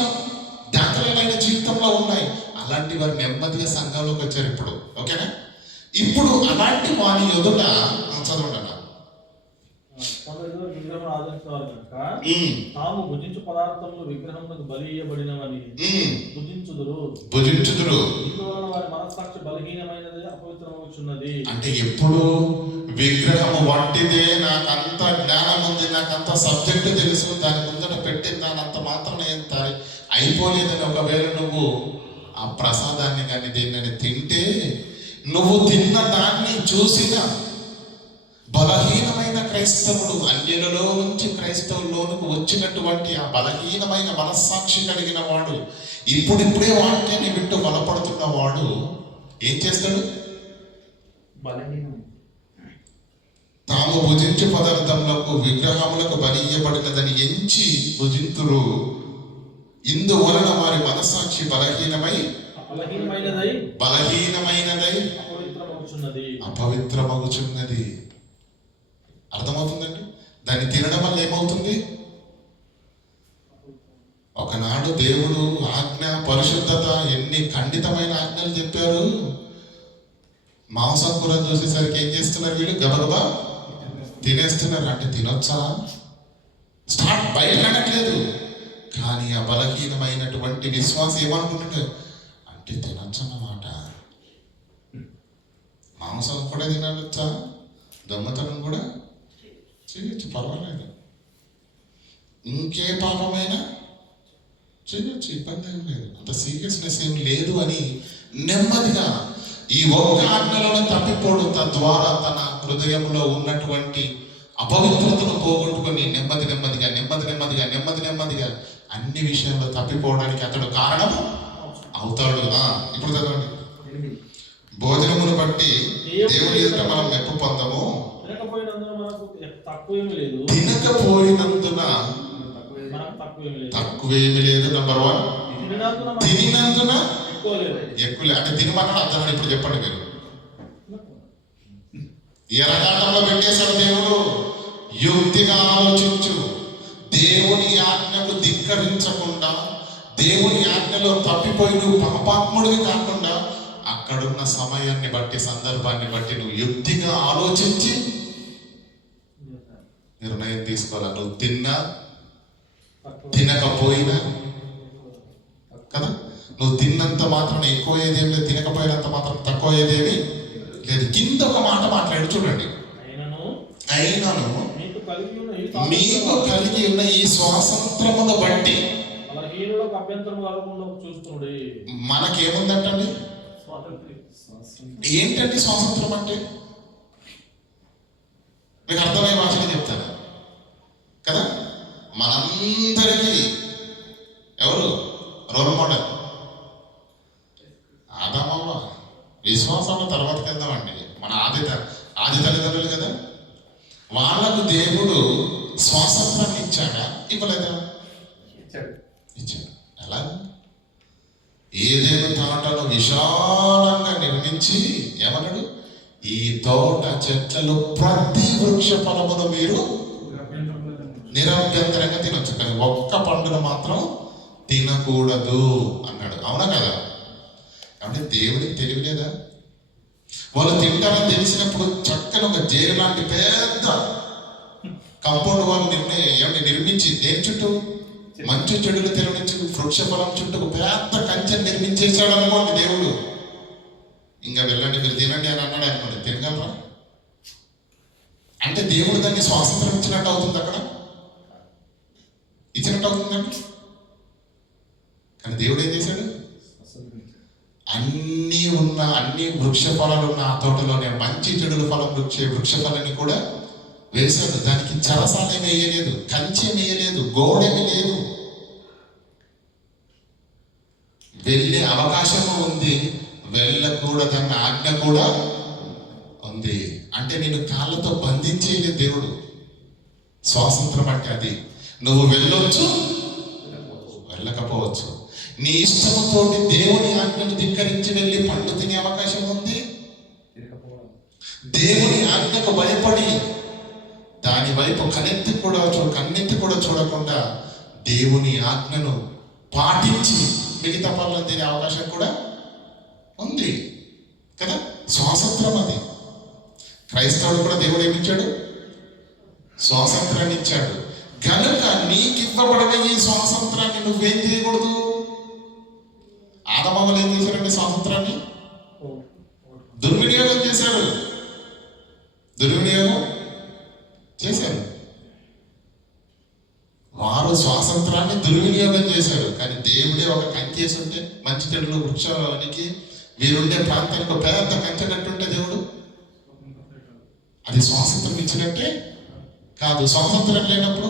దాఖలైన జీవితంలో ఉన్నాయి. అలాంటి వారు నెమ్మదిగా సంఘంలోకి వచ్చారు ఇప్పుడు. ఓకేనా? ఇప్పుడు అలాంటి వారి ఎదుట చదవండి. తాము భుజించు పదార్థములు విగ్రహములకు బలి ఇయ్యబడినవని భుజించుదురు. ఇందువలన వారి మనస్సాక్షి బలహీనమైనది, అపవిత్రమవుచున్నది. అంటే ఎప్పుడు విగ్రహము వంటిదే, నాకంత జ్ఞానం ఉంది, నాకంత సబ్జెక్టు తెలుసు, దాని ముందట పెట్టింది, దానంత మాత్రం ఎంత అయిపోలేదని ఒకవేళ నువ్వు ఆ ప్రసాదాన్ని కానీ దేన్ని తింటే, నువ్వు తిన్న దాన్ని చూసిన బలహీనమైన క్రైస్తవుడు, అన్యులలో నుంచి క్రైస్తవుల్లోనికి వచ్చినటువంటి ఆ బలహీనమైన మనస్సాక్షి కలిగిన వాడు, ఇప్పుడిప్పుడే వాక్యాన్ని వింటూ బలపడుతున్న వాడు ఏం చేస్తాడు? తాము భుజించు పదార్థములకు విగ్రహములకు బలియబడినదని ఎంచి భుజింతురు. ఇందువలన వారి మనస్సాక్షి బలహీనమైనదై అపవిత్రమగుచున్నది. అర్థమవుతుందండి? దాన్ని తినడం వల్ల ఏమవుతుంది? ఒకనాడు దేవుడు ఆజ్ఞ, పరిశుద్ధత, ఎన్ని ఖండితమైన ఆజ్ఞలు చెప్పారు. మాంసం కూర చూసేసరికి ఏం చేస్తున్నారు వీళ్ళు? గబగబా తినేస్తున్నారు. అంటే తినొచ్చా? స్టార్ట్ బయట అనట్లేదు. కానీ ఆ బలహీనమైనటువంటి విశ్వాసం ఏమనుకుంటున్నారు అంటే తినొచ్చు అన్నమాట. మాంసం కూడా తినవచ్చా? దొంగతనం కూడా చేయొచ్చు, పర్వాలేదు. ఇంకే పాపమైనా చేయొచ్చు, ఇబ్బంది ఏం లేదు, అంత సీరియస్నెస్ ఏం లేదు అని నెమ్మదిగా ఈ ఒక్క ఆజ్ఞలను తప్పిపోవడం, తద్వారా తన హృదయంలో ఉన్నటువంటి అపవిత్రతను పోగొట్టుకొని నెమ్మదిగా అన్ని విషయంలో తప్పిపోవడానికి అతడు కారణము అవుతాడు. ఇప్పుడు చదవండి. భోజనమును బట్టి దేవుని ఎదుట మనం మెప్పు పొందము, తినకపోయినందున తక్కువేమి లేదు. నంబర్ 1, తినినందున ఎక్కువ లేదు. అంటే తినమన్నాడు అర్థం. ఇప్పుడు చెప్పండి మీరు. ఎరగాటంలో పెట్టేశాడు దేవుడు. యుక్తిగా ఆలోచించు. దేవుని ఆజ్ఞకు ధిక్కరించకుండా, దేవుని ఆజ్ఞలో తప్పిపోయి నువ్వు పాపాత్ముడివి కాకుండా, అక్కడున్న సమయాన్ని బట్టి, సందర్భాన్ని బట్టి నువ్వు యుక్తిగా ఆలోచించి నిర్ణయం తీసుకోవాలి. నువ్వు తిన్నా తినకపోయినా కదా, నువ్వు తిన్నంత మాత్రం ఎక్కువ ఏదేమి లేదు, తినకపోయినంత మాత్రం తక్కువ ఏదేమి లేదు. కింద ఒక మాట మాట్లాడి చూడండి. అయినను మీకు కలిగి ఉన్న ఈ స్వాతంత్రమును బట్టి మనకేముందంటండి? ఏంటండి స్వాతంత్రం అంటే? మీకు అర్థమయ్యే భాషగా చెప్తాను కదా. మనందరికీ ఎవరు రోల్ మోడల్? ఆదామవ్వ. విశ్వాసంలో తర్వాతకి వెళ్దామండి. మన ఆది తల్లిదండ్రులు కదా. వాళ్ళకు దేవుడు స్వాతంత్రాన్ని ఇచ్చాడా? ఇవ్వలేదా? ఇచ్చాడు. ఎలా? ఏదేను తోటను విశాలంగా నిర్మించి ఏమన్నాడు, ఈ తోట చెట్లలో ప్రతి వృక్ష ఫలమును మీరు నిరభ్యంతరంగా తినొచ్చు, కానీ ఒక్క పండును మాత్రం తినకూడదు అన్నాడు. అవునా కదా? కాబట్టి దేవుడికి తెలియలేదా? వాళ్ళు తింటారని తెలిసినప్పుడు చక్కని ఒక జైలు లాంటి పెద్ద కంపౌండ్ వాళ్ళు నిర్మించి దేని చుట్టూ, మంచు చెడులు తెరవించి వృక్ష ఫలం చుట్టూ ఒక పెద్ద కంచె నిర్మించేశాడు అనుకోండి దేవుడు. ఇంకా వెళ్ళండి మీరు తినండి అని అన్నాడు అనుకోండి, తినగలరా? అంటే దేవుడు దాన్ని స్వాతంత్రం ఇచ్చినట్టు అవుతుంది, అక్కడ ఇచ్చినట్టు అవుతుందండి. కానీ దేవుడు ఏం చేశాడు, అన్ని వృక్ష ఫలాలు ఉన్న ఆ తోటలోనే మంచి చెడుల ఫలం వృక్ష ఫలాన్ని కూడా వేశాడు. దానికి చరసాలేమి వేయలేదు, కంచె వేయలేదు, గోడేమి లేదు. వెళ్ళే అవకాశము ఉంది, వెళ్ళకూడదన్న ఆజ్ఞ కూడా ఉంది. అంటే నేను కాళ్ళతో బంధించేది దేవుడు. స్వాతంత్రం అంటే అది. నువ్వు వెళ్ళొచ్చు, వెళ్ళకపోవచ్చు. నీ ఇష్టముతోటి దేవుని ఆజ్ఞను ధిక్కరించి వెళ్ళి పండు తినే అవకాశం ఉంది. దేవుని ఆజ్ఞకు భయపడి దాని వైపు కన్నెత్తి కూడా చూడకుండా దేవుని ఆజ్ఞను పాటించి మిగతా పనులు తినే అవకాశం కూడా ఉంది కదా. స్వాతంత్రం అది. క్రైస్తవుడు కూడా దేవుడు ఏమిచ్చాడు, స్వాతంత్రాన్ని ఇచ్చాడు. కనుక నీకు ఇవ్వబడిన ఈ స్వాతంత్రాన్ని నువ్వేం చేయకూడదు. ఆదమవ్వలు ఏం చేశారండి, స్వాతంత్రాన్ని దుర్వినియోగం చేశారు. వారు స్వాతంత్రాన్ని దుర్వినియోగం చేశారు. కానీ దేవుడే ఒక కంచేసి ఉంటే, మంచి చెడులు వృక్షానికి వీరుండే ప్రాంతానికి ఒక పెద్ద కంచె కట్టుంటే దేవుడు అది స్వాతంత్రం ఇచ్చినట్టే కాదు. స్వాతంత్రం లేనప్పుడు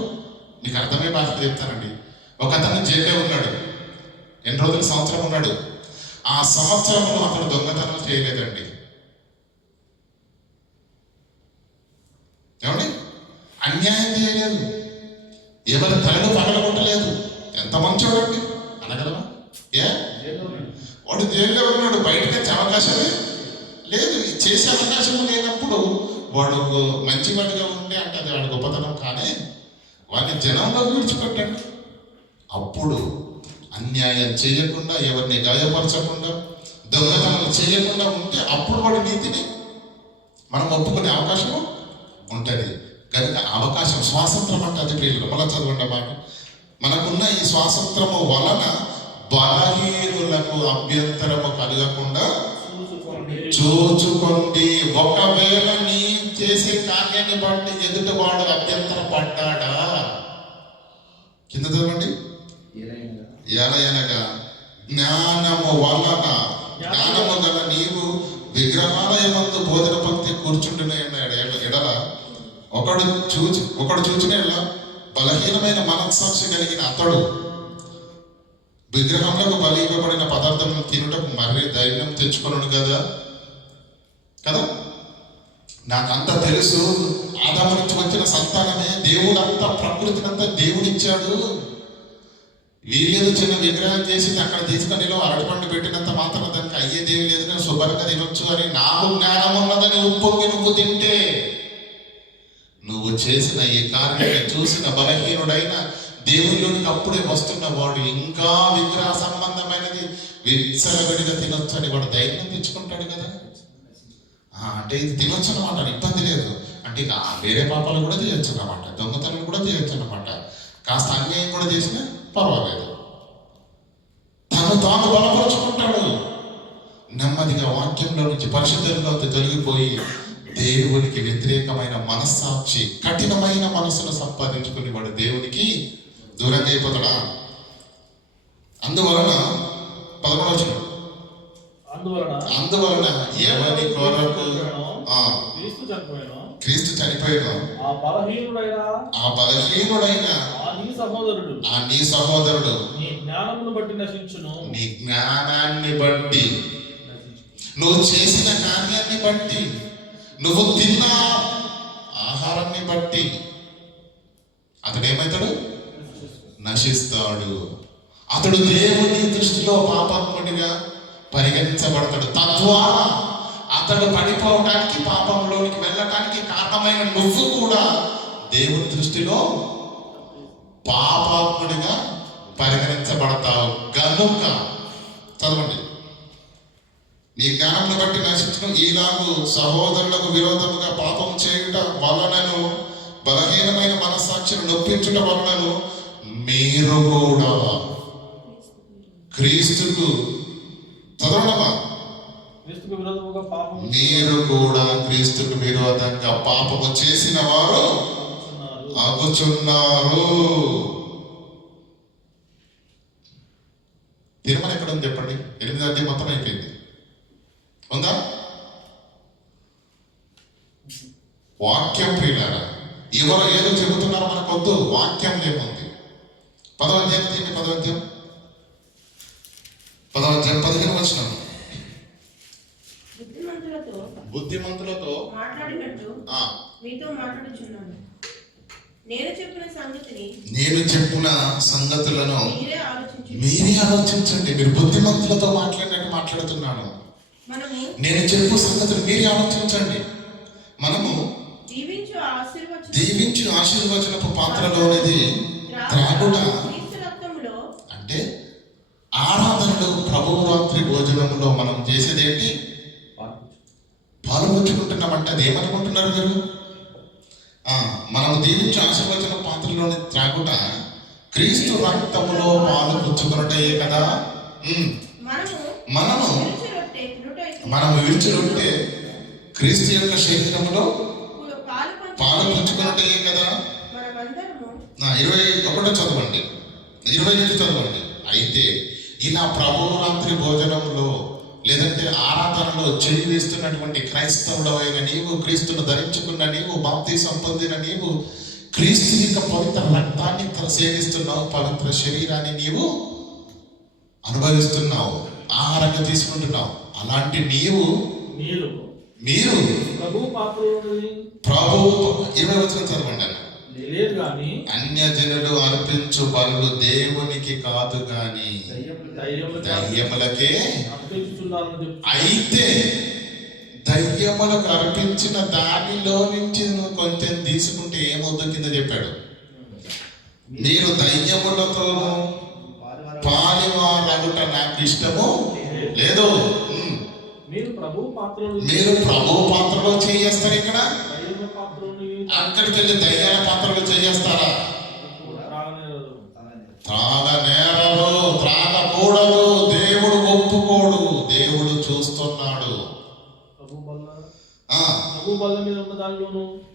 మీకు అర్థమే భాష చెప్తానండి. ఒక అతను జైల్లో ఉన్నాడు, ఎన్ని రోజులు, సంవత్సరం ఉన్నాడు. ఆ సంవత్సరంలో అతను దొంగతనం చేయలేదండి. ఏమండి, అన్యాయం చేయలేదు, ఎవరి తలను పగలగొట్టలేదు. ఎంత మంచోడండి అనగలమా? వాడు జైల్లో ఉన్నాడు, బయటకు వచ్చే అవకాశమే లేదు. చేసే అవకాశం లేనప్పుడు వాడు మంచివాడిగా ఉంటే అంటే అది వాడి గొప్పతనం. కానీ వాడిని జనంలో విడిచిపెట్టండి. అప్పుడు అన్యాయం చేయకుండా, ఎవరిని గాయపరచకుండా, దొంగతనం చేయకుండా ఉంటే అప్పుడు వాడి నీతిని మనం ఒప్పుకునే అవకాశము ఉంటుంది. కనుక అవకాశం, స్వాతంత్రం అంటే అది ప్రియులు. మళ్ళా చదవండి మాట. మనకున్న ఈ స్వాతంత్రము వలన బలహీనులకు అభ్యంతరము కలగకుండా చూచుకోండి. ఒకవేళ నీ చేసే కార్యాన్ని బట్టి ఎదుటివాడు అభ్యంతర పడ్డాడా, కింద చదవండి, ఎలయనగా జ్ఞానము వలన, జ్ఞానము గల నీవు విగ్రహాలయమందు భోజన పంక్తి కూర్చుంటున్న ఎడల ఒకడు చూచిన బలహీనమైన మనస్సాక్షి కలిగిన అతడు విగ్రహంలో బలి ఇవ్వబడిన పదార్థం తినుటకు మరీ ధైర్యం తెచ్చుకొనును కదా. నాకంతా తెలుసు, ఆదాము నుంచి వచ్చిన సంతానమే, దేవుడు అంతా ప్రకృతినంతా దేవుడిచ్చాడు. వీళ్ళేదో చిన్న విగ్రహం చేసి అక్కడ తీసుకొని అరటిపండు పెట్టినంత మాత్రం దానికి అయ్యేదేమి లేదు, నేను శుభ్రంగా తినొచ్చు అని నాకు జ్ఞానం ఉన్నదని ఉప్పొంగి నువ్వు తింటే, నువ్వు చేసిన ఈ కార్యాన్ని చూసిన బలహీనుడైన దేవుళ్ళలోనికి అప్పుడే వస్తున్న వాడు ఇంకా విగ్రహ సంబంధమైనది విచ్చలవిడిగా తినొచ్చు అని వాడు ధైర్యం తెచ్చుకుంటాడు కదా. అంటే ఇది తినొచ్చు అన్నమాట, ఇబ్బంది లేదు. అంటే ఇక వేరే పాపాలు కూడా చేయొచ్చు అన్నమాట, దొంగతనం కూడా చేయొచ్చు అన్నమాట, కాస్త అన్యాయం కూడా చేసినా పర్వాలేదు. తాను బలపరుచుకుంటాడు. నెమ్మదిగా వాక్యంలో నుంచి, పరిశుద్ధంలో తొలగిపోయి దేవునికి వ్యతిరేకమైన మనస్సాక్షి, కఠినమైన మనసును సంపాదించుకుని వాడు దేవునికి దూరంగా అయిపోతాడా. అందువలన 11 అందువలన ఎవరి కొరకు క్రీస్తు చనిపోయాడు, ఆ బలహీనుడైన ఆ నీ సహోదరుడు నీ జ్ఞానాన్ని బట్టి, నువ్వు చేసిన కార్యాన్ని బట్టి, నువ్వు తిన్న ఆహారాన్ని బట్టి అతడు ఏమవుతాడు, నశిస్తాడు. అతడు దేవుని దృష్టిలో పాపాత్ముడిగా పరిగణించబడతాడు. తద్వారా అతడు పడిపోవడానికి, పాపంలోనికి వెళ్ళటానికి కారణమైన నువ్వు కూడా దేవుని దృష్టిలో పాపాత్ముడిగా పరిగణించబడతావు గనుక, చదవండి, నీ జ్ఞానంను బట్టి నశించడం ఈలాగు సహోదరులకు విరోధముగా పాపం చేయుట వలనను, బలహీనమైన మనస్సాక్షిని నొప్పించుట వలనను మీరు కూడా క్రీస్తుకు, చదవడమా, మీరు కూడా క్రీస్తుకు విరోధంగా పాపము చేసిన వారు అగుచున్నారు. తీర్మానం ఎక్కడ ఉంది చెప్పండి? 8వ అధ్యాయం మొత్తం అయిపోయింది. ఉందా? వాక్యం ప్రియులారా, ఎవరు ఏదో చెబుతున్నారో మనకు వద్దు, వాక్యం ఏముంది? 10వ అధ్యాయం తీయండి. 10వ అధ్యాయం 15వ వచనం. బుద్ధిమంతులతో మాట్లాడినట్టు మీతో మాట్లాడుచున్నాను. నేను చెప్పిన సంగతులను మీరే ఆలోచించండి. మీరు బుద్ధిమంతులతో మాట్లాడినట్టు మాట్లాడుతున్నాను. నేను చెప్పు సంగతులు మీరే ఆలోచించండి. మనము దీవించు ఆశీర్వచనపు పాత్రలోనిది త్రాగుట అంటే ఆరాధనలో, ప్రభువు రాత్రి భోజనంలో మనం చేసేది ఏంటి? పాల్పంచుకుంటున్నామంటే అది ఏమనుకుంటున్నారు మీరు? మనము దీవించు ఆశీర్వచన పాత్రలోని త్రాగుట క్రీస్తు రక్తములో పాలు పుచ్చుకున్నట్టే కదా. మనము విడిచి రొట్టె క్రీస్తు యొక్క శరీరములో పాలు పుచ్చుకున్నట్టే కదా. 21 చదవండి, 22 చదవండి. అయితే ఇలా ప్రభువు రాత్రి భోజనంలో లేదంటే ఆరాధనలో చేయి వేస్తున్నటువంటి క్రైస్తవుడవైన నీవు, క్రీస్తును ధరించుకున్న నీవు, బాప్తిసం పొందిన నీవు, క్రీస్తు యొక్క పవిత్ర రక్తాన్ని సేవిస్తున్నావు, పవిత్ర శరీరాన్ని నీవు అనుభవిస్తున్నావు, ఆహారంగా తీసుకుంటున్నావు. అలాంటి మీరు ప్రభు 20 వచనం చదవండి అన్న. అన్యజనులు అర్పించు బలులు దేవునికి కాదు గాని దయ్యములకే. అయితే దయ్యములకు అర్పించిన దానిలో నుంచి కొంచెం తీసుకుంటే ఏమవుతుందో కింద చెప్పాడు. మీరు దయ్యములతోనూ పాలివారగుట నాకు ఇష్టము లేదు. మీరు ప్రభు పాత్రలో చేయేస్తారు. ఇక్కడ అక్కడికి వెళ్ళి దయ్యాల పాత్రలో చేయేస్తారా? త్రాగనేరరు, త్రాగకూడదు. దేవుడు ఒప్పుకోడు, దేవుడు చూస్తున్నాడు.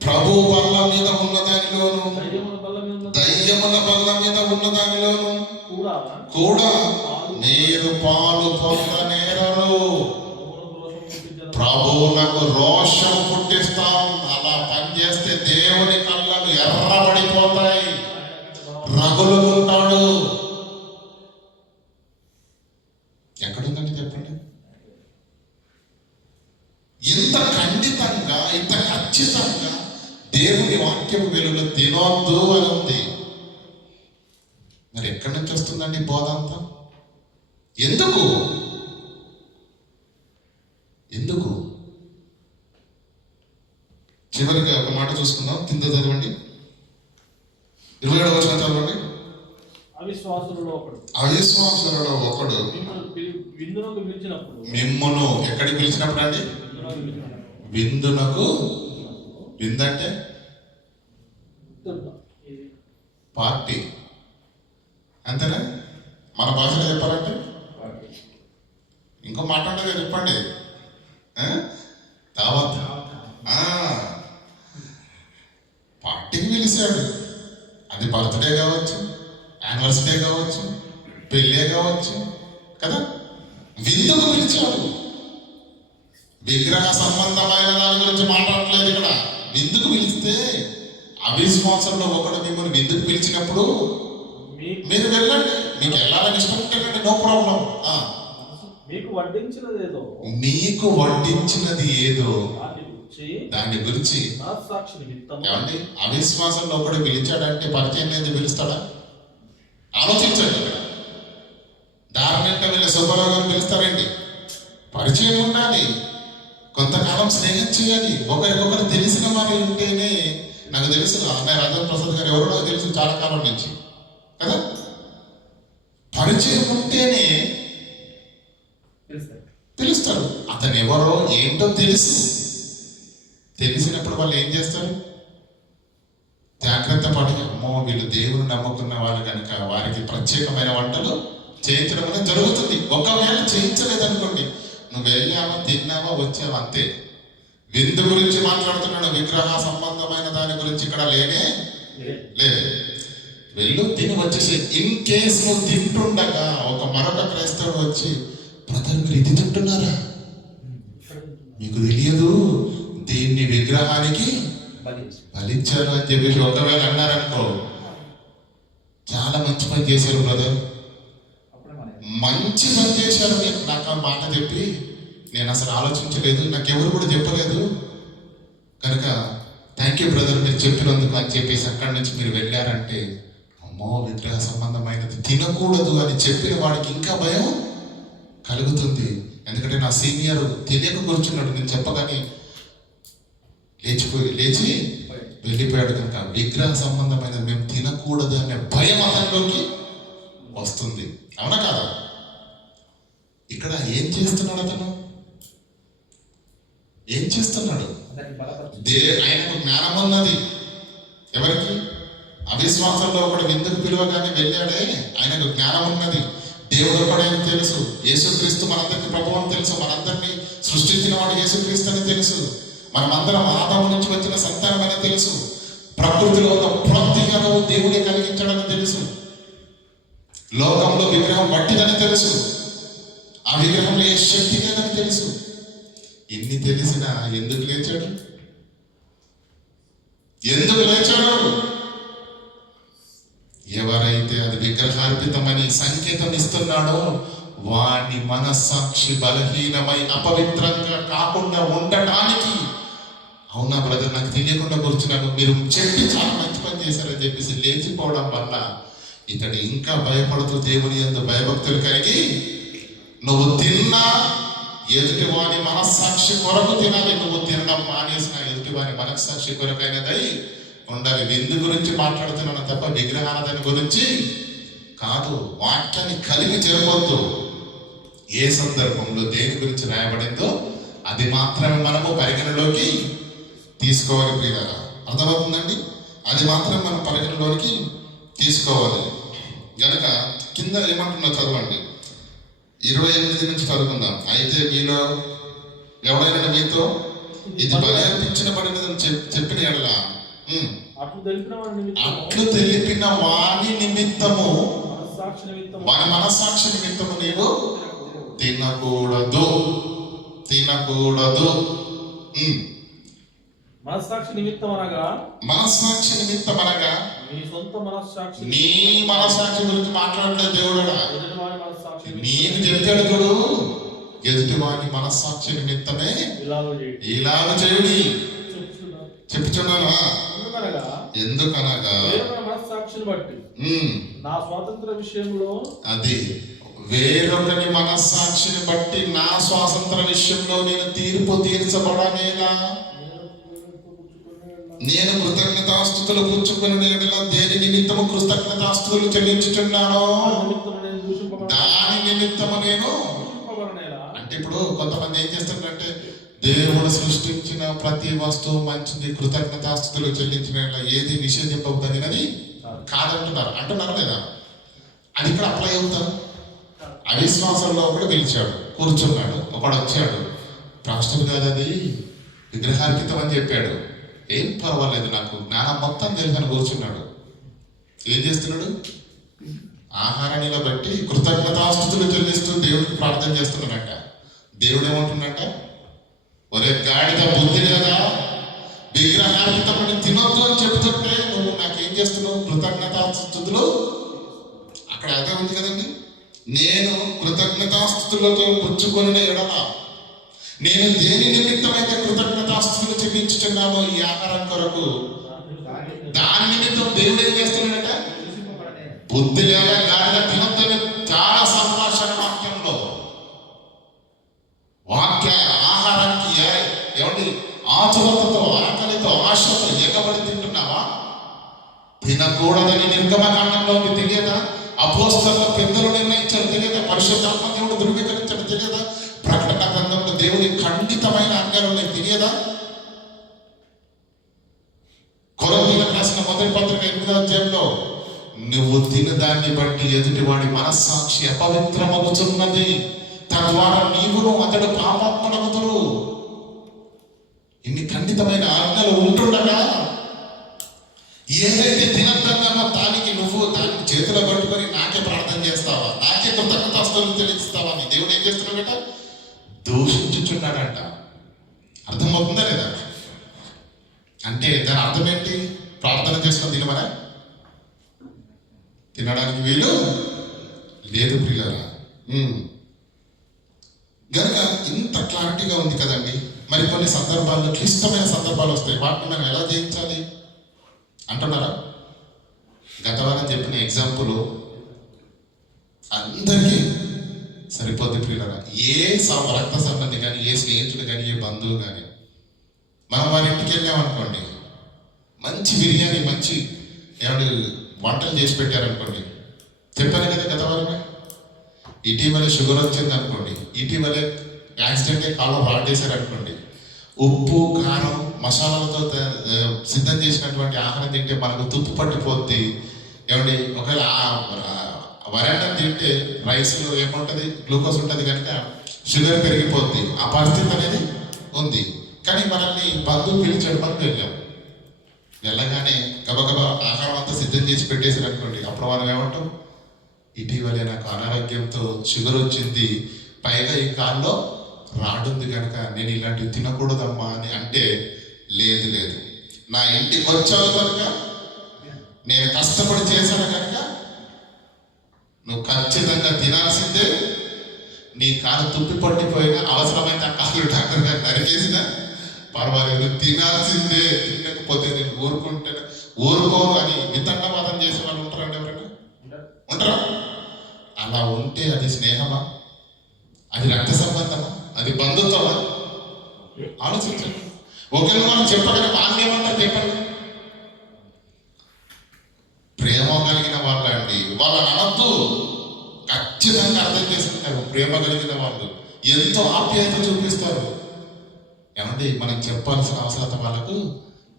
ప్రభు బల్ల మీద ఉన్న దానిలోను, దయ్యముల బల్ల మీద ఉన్న దానిలోను కూడా మీరు పాలు పొందనేరరు. ప్రభువులకు రోషం పుట్టిస్తాం. అలా పనిచేస్తే దేవుని కళ్ళను ఎర్రబడిపోతాయి, రగులుకుంటాడు. ఎక్కడుందండి చెప్పండి? ఇంత ఖండితంగా, ఇంత ఖచ్చితంగా దేవుని వాక్యం వెలుగులో తినొద్దు అని ఉంది. మరి ఎక్కడి నుంచి వస్తుందండి బోధ అంతా? ఎందుకు? చివరిగా ఒక మాట చూసుకుందాం. కింద చదవండి, 27వ వచనం చదవండి. అవిశ్వాసులలో ఒకడు మిమ్మును ఎక్కడికి పిలిచినప్పుడు అండి? విందునకు. విందంటే పార్టీ, అంతేనా? మన భాషలో చెప్పాలంటే ఇంకో మాట ఉంటుంది, చెప్పండి. దావత్. పార్టీకి పిలిచాడు. అది బర్త్డే కావచ్చు, యానివర్సరీ కావచ్చు, పెళ్ళే కావచ్చు కదా. విందుకు పిలిచాడు. విగ్రహ సంబంధమైన దాని గురించి మాట్లాడట్లేదు ఇక్కడ. విందుకు పిలిస్తే అవిశ్వాసంలో ఒకడు మిమ్మల్ని విందుకు పిలిచినప్పుడు మీరు వెళ్ళండి. మీకు వెళ్ళాలని ఇష్టం ఉంటే నో ప్రాబ్లం. మీకు వడ్డించినది ఏదో దాని గురించి ఏమండి? అవిశ్వాసంలో ఒకడు పిలిచాడంటే పరిచయం లేదు, పిలుస్తాడా? ఆలోచించండి. ఇక్కడ సార్నంటే వీళ్ళ సుబ్బారావు గారు పిలుస్తారండి. పరిచయం ఉండాలి, కొంతకాలం స్నేహం చేయాలి, ఒకరికొకరు తెలిసిన వారు ఉంటేనే. నాకు తెలుసు అన్నయ్య రాజేంద్ర ప్రసాద్ గారు ఎవరో నాకు తెలుసు చాలా కాలం నుంచి కదా. పరిచయం ఉంటేనే పిలుస్తారు. అతను ఎవరో ఏంటో తెలుసు. తెలిసినప్పుడు వాళ్ళు ఏం చేస్తారు? జాగ్రత్త పడి, అమ్మో వీళ్ళు దేవుని నమ్ముకున్న వాళ్ళు కనుక వారికి ప్రత్యేకమైన వంటలు చేయించడం అనేది జరుగుతుంది. ఒకవేళ చేయించలేదనుకోండి, నువ్వు వెళ్ళావా, తిన్నావా, వచ్చావా, అంతే. విందు గురించి మాట్లాడుతున్నాడు, విగ్రహ సంబంధమైన దాని గురించి ఇక్కడ లేనే లేదు. వెళ్ళు, తిని వచ్చేసి. ఇన్ కేస్ నువ్వు తింటుండగా మరొక క్రైస్తవుడు వచ్చి, బ్రదర్ మీరు ఇది తింటున్నారా, మీకు తెలియదు దీన్ని విగ్రహానికి బలిచ్చారు అని చెప్పేసి ఒకవేళ అన్నారనుకో, చాలా మంచి పని చేశారు బ్రదర్, మంచి పని చేశారు. నాకు ఆ మాట చెప్పి నేను అసలు ఆలోచించలేదు, నాకెవరు కూడా చెప్పలేదు కనుక థ్యాంక్ యూ బ్రదర్ మీరు చెప్పినందుకు అని చెప్పేసి అక్కడి నుంచి మీరు వెళ్ళారంటే, అమ్మో విగ్రహ సంబంధమైనది తినకూడదు అని చెప్పిన వాడికి ఇంకా భయం కలుగుతుంది. ఎందుకంటే నా సీనియర్ తెలియక కూర్చున్నాడు, నేను చెప్పగానే లేచి వెళ్ళిపోయాడు కనుక విగ్రహ సంబంధమైనది మేము తినకూడదు అనే భయం అతనిలోకి వస్తుంది. అవునా కాదా? ఇక్కడ ఏం చేస్తున్నాడు అతను? ఏం చేస్తున్నాడు? ఆయనకు జ్ఞానం ఉన్నది. ఎవరికి? అవిశ్వాసంలో ఒకడు విందుకు పిలువగానే వెళ్ళాడే, ఆయనకు జ్ఞానం ఉన్నది. దేవుడు ఒకడని తెలుసు, యేసుక్రీస్తు మనందరికీ ప్రభువు అని తెలుసు, మనందరినీ సృష్టించిన వాడు యేసుక్రీస్తు అని తెలుసు, మనమందరం ఆదాము నుంచి వచ్చిన సంతానమని తెలుసు, ప్రకృతిలో ఉన్న ప్రతి అణువు దేవుడే కలిగించడని తెలుసు, లోకంలో విగ్రహం వట్టిదని తెలుసు, ఆ విగ్రహంలో ఏ శక్తి లేదని తెలుసు. ఎన్ని తెలిసినా ఎందుకు లేచాడు? ఎందుకు లేచాడు? ఎవరైతే అది విగ్రహార్పితమని సంకేతం ఇస్తున్నాడో వాని మనస్సాక్షి బలహీనమై అపవిత్రంగా కాకుండా ఉండటానికి. అవునా బ్రదర్ నాకు తెలియకుండా కూర్చున్నాను, మీరు చెప్పి చాలా మంచి పని చేశారని చెప్పేసి లేచిపోవడం వల్ల ఇతడు ఇంకా భయపడుతూ దేవుని యందు భయభక్తులు కలిగి, నువ్వు తిన్నా ఎదుటి వాని మనస్సాక్షి కొరకు తినాలి, నువ్వు తినడం మానేసిన ఎదుటి వాని మనస్సాక్షి కొరకైనదై ఉండాలి. విందు గురించి మాట్లాడుతున్నాను తప్ప విగ్రహారాధన గురించి కాదు. వాక్యాన్ని కలిగి జరగవద్దు. ఏ సందర్భంలో దేని గురించి రాయబడిందో అది మాత్రమే మనము పరిగణలోకి తీసుకోవాలి. ప్రియులారా అర్థమవుతుందండి? అది మాత్రం మనం పరిగణలోకి తీసుకోవాలి. కనుక కింద ఏమంటున్నా చదవండి, 28 నుంచి చదువుకుందాం. అయితే మీలో ఎవరైనా మీతో ఇది బలి అర్పించబడినదని చెప్పిన ఎడల అట్లు తెలిపిన వాని నిమిత్తము మన మనస్సాక్షి నిమిత్తము నీవు తినకూడదు. మనస్సాక్షి నిమిత్తం అనగా నీ మనస్సాక్షి గురించి మాట్లాడలేదు దేవుడా. నీకు చెప్తాడు చూడు, ఎదుటి వాని మనస్సాక్షి నిమిత్తమే ఇలాగ చేయుడి చెప్పుచున్నానా? ఎందుకనగా మనస్సాక్షిని బట్టి నా స్వాతంత్ర విషయంలో, అది వేరొకని మనస్సాక్షిని బట్టి నా స్వాతంత్ర విషయంలో నేను తీర్పు తీర్చబడనేలా, నేను కృతజ్ఞతాస్తుతులు పుచ్చుకుని దేని నిమిత్తము కృతజ్ఞతాస్తుతులు చెల్లించుచున్నానో దాని నిమిత్తము నేను. అంటే ఇప్పుడు కొంతమంది ఏం చేస్తారంటే, దేవుడు సృష్టించిన ప్రతి వస్తువు మంచిది, కృతజ్ఞతాస్తుతులు చెల్లించిన ఏది నిషేధింపబడినది అంటున్నారు లేదా? అది ఇక్కడ అప్లై అవుతారు. అవిశ్వాసంలో ఒకడు పిలిచాడు, కూర్చున్నాడు, ఒకడు వచ్చాడు, రాష్ట్రం కాదు అది విగ్రహార్పితం అని చెప్పాడు. ఏం పర్వాలేదు, నాకు జ్ఞానం మొత్తం తెలుసని కూర్చున్నాడు. ఏం చేస్తున్నాడు? ఆహారాన్ని బట్టి కృతజ్ఞతాస్తుతులు చెల్లిస్తూ దేవుడికి ప్రార్థన చేస్తున్నాడంట. దేవుడు ఏమంటున్నట్ట, ఒరే గాడిద బుద్ధి లేదా, విగ్రహార్పితమని తినొద్దు అని చెప్తుంటే నువ్వు నాకేం చేస్తున్నావు? కృతజ్ఞతాస్తుతులు. అక్కడ అదే ఉంది కదండి, నేను కృతజ్ఞతాస్తుతులతో పుచ్చుకొనిన ఎడల నేను దేని నిమిత్తమైతే కృతజ్ఞతాస్తుతులు చెల్లించుచున్నానో ఈ ఆహారం కొరకు, దాని నిమిత్తం దేవుడు ఏం చేస్తున్నాడట? బుద్ధి లేదా గాడిద తినొద్దని చాలా సంభాషణ ఆతురతతో, ఆకలితో, ఆశతో ఎగబడి తింటున్నావా? తినకూడదని నిర్గమకాండంలో ఉంది, తెలియదా? అపోస్తలుల పెద్దలు నిర్ణయించారు, తెలియదా? పరిశుద్ధాత్మ దేవుడు ధృవీకరించడం తెలియదా? ప్రకటన గ్రంథంలో దేవుని ఖండితమైన ఆజ్ఞలు ఉన్నాయి, తెలియదా? కొరింథీయులకు రాసిన మొదటి పత్రిక 8వ అధ్యాయంలో నువ్వు తినదాన్ని బట్టి ఎదుటివాడి మనస్సాక్షి అపవిత్రమవుతున్నది, తద్వారా నీవును అతడు పాపాత్ముడవుదురు. ఇన్ని ఖండితమైన ఆజ్ఞలు ఉంటుండగా ఏదైతే తినద్దన్నామో దానికి నువ్వు దానికి చేతిలో పట్టుకొని నాకే ప్రార్థన చేస్తావా, నాకే కృతజ్ఞతాస్తుతులు చెల్లిస్తావా అని దేవుడు ఏం చేస్తున్నాడట? దూషించుచున్నాడంట. అర్థమవుతుందా లేదా? అంటే దాని అర్థం ఏంటి? ప్రార్థన చేసుకొని తినమరా? తినడానికి వీలు లేదు ప్రియులారా. గనుక ఇంత క్లారిటీగా ఉంది కదండి. మరి కొన్ని సందర్భాల్లో క్లిష్టమైన సందర్భాలు వస్తాయి, వాటిని మనం ఎలా జయించాలి అంటున్నారా? గత వారం చెప్పిన ఎగ్జాంపుల్ అందరికీ సరిపోద్ది ప్రియులారా. ఏ రక్త సంబంధి కానీ, ఏ స్నేహితుడు కానీ, ఏ బంధువు కానీ మనం వారి ఇంటికి వెళ్ళామనుకోండి, మంచి బిర్యానీ, మంచి ఏమంటే వంటలు చేసి పెట్టారనుకోండి. చెప్పాను కదా గత వారమే, ఇటీవలే షుగర్ వచ్చింది అనుకోండి, ఇటీవలే యాక్సిడెంట్ కాల్లో రాడేశారనుకోండి, ఉప్పు కారం మసాలాలతో సిద్ధం చేసినటువంటి ఆహారం తింటే మనకు తుప్పు పట్టిపోద్ది. ఏమండి, ఒకవేళ వరండం తింటే రైస్లో ఏముంటుంది, గ్లూకోజ్ ఉంటుంది కనుక షుగర్ పెరిగిపోద్ది. ఆ పరిస్థితి అనేది ఉంది. కానీ మనల్ని బంధువు పిలిచాడు, మనం వెళ్ళాం. వెళ్ళగానే గబగబా ఆహారం అంతా సిద్ధం చేసి పెట్టేసారు అనుకోండి, అప్పుడు మనం ఏమంటాం? ఇటీవలే నాకు అనారోగ్యంతో షుగర్ వచ్చింది, పైగా ఈ కాల్లో రాడుంది కనుక నేను ఇలాంటివి తినకూడదమ్మా అని అంటే, లేదు లేదు, నా ఇంటికి వచ్చావు కనుక, నేను కష్టపడి చేశాను కనుక నువ్వు ఖచ్చితంగా తినాల్సిందే. నీ కాలు తుప్పి పట్టిపోయినా, అవసరమైతే ఆ కాలు డాక్టర్ గారు నరికేసినా పర్వాలేదు, తినాల్సిందే. తినకపోతే నేను ఊరుకోను అని వితండవాదం చేసే వాళ్ళు ఉంటారండి ఎవరైనా? ఉంటారా? అలా ఉంటే అది స్నేహమా? అది రక్త సంబంధమా? అది బంధుత్వమా? ఆలోచించండి. ఒకరిని మనం చెప్పగల వాళ్ళు ఏమంటారు చెప్పండి? ప్రేమ కలిగిన వాళ్ళు అండి, వాళ్ళని అనద్దు, ఖచ్చితంగా అర్థం చేసుకుంటారు. ప్రేమ కలిగిన వాళ్ళు ఎంతో ఆప్యాయత చూపిస్తారు. ఏమంటే మనం చెప్పాల్సిన అవసరం వాళ్ళకు,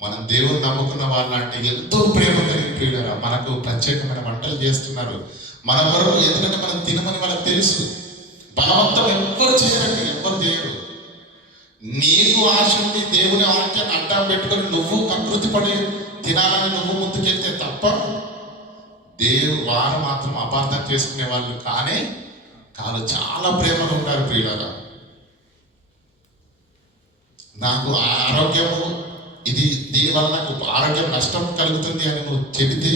మనం దేవుని నమ్ముకున్న వాళ్ళు అంటే ఎంతో ప్రేమ కలిగి ప్రియులారా, మనకు ప్రత్యేకమైన వంటలు చేస్తున్నారు మన వరకు. ఎందుకంటే మనం తినమని వాళ్ళకి తెలుసు. బలవంతం ఎవ్వరు చేయరండి, ఎవ్వరు చేయరు. నీకు ఆశ ఉండి దేవుని వాక్యాన్ని అడ్డం పెట్టుకొని నువ్వు కకృతి పడి తినాలని నువ్వు ముందుకెళ్తే తప్ప, వారు మాత్రం అపార్థం చేసుకునే వాళ్ళు కానే కాదు. చాలా ప్రేమగా ఉంటారు ప్రియులారా. నాకు ఆరోగ్యము ఇది, దీనివల్ల నాకు ఆరోగ్యం నష్టం కలుగుతుంది అని నువ్వు చెబితే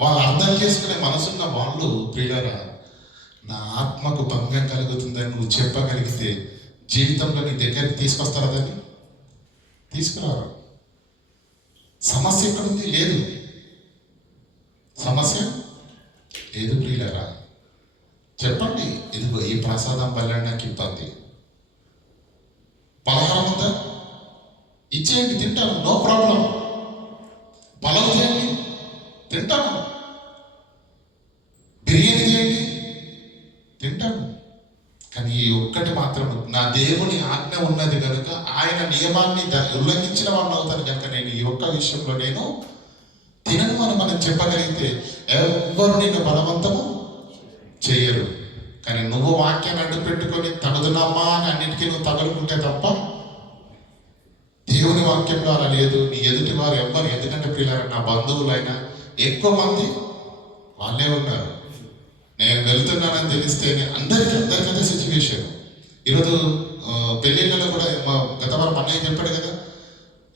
వాళ్ళు అర్థం చేసుకునే మనసున్న వాళ్ళు ప్రియులారా, నా ఆత్మకు భంగం కలుగుతుందని నువ్వు చెప్పగలిగితే జీవితంలో నీ దగ్గరికి తీసుకొస్తారా? దాన్ని తీసుకురారు. సమస్య ఎక్కడుంది? లేదు, సమస్య లేదు ప్రియులారా. చెప్పండి, ఇదిగో ఈ ప్రసాదం వల్ల నాకు ఇబ్బంది, పలహారం ఉందా, ఇచ్చేయండి, తింటాను, నో ప్రాబ్లం. పలావ్ చేయండి, తింటాను. బిర్యానీ చేయండి, తింటాను. కానీ ఈ ఒక్కటి మాత్రం, నా దేవుని ఆజ్ఞ ఉన్నది కనుక, ఆయన నియమాన్ని ఉల్లంఘించిన వాళ్ళు అవుతాను కనుక నేను ఈ ఒక్క విషయంలో నేను తినను అని మనం చెప్పగలిగితే ఎవ్వరు నిన్ను బలవంతము చేయరు. కానీ నువ్వు వాక్యాన్ని అడ్డు పెట్టుకొని తగుదునమ్మా అని అన్నిటికీ నువ్వు తగులుకుంటే తప్ప దేవుని వాక్యంలో అలా లేదు. నీ ఎదుటి వారు ఎవ్వరు, ఎందుకంటే ప్రియులారా, నా బంధువులైనా ఎక్కువ మంది వాళ్ళే ఉన్నారు. నేను వెళ్తున్నానని తెలిస్తేనే అందరికీ సిచ్యువేషన్. ఈరోజు పెళ్ళిళ్ళలో కూడా గత వారం అన్నయ్య చెప్పాడు కదా,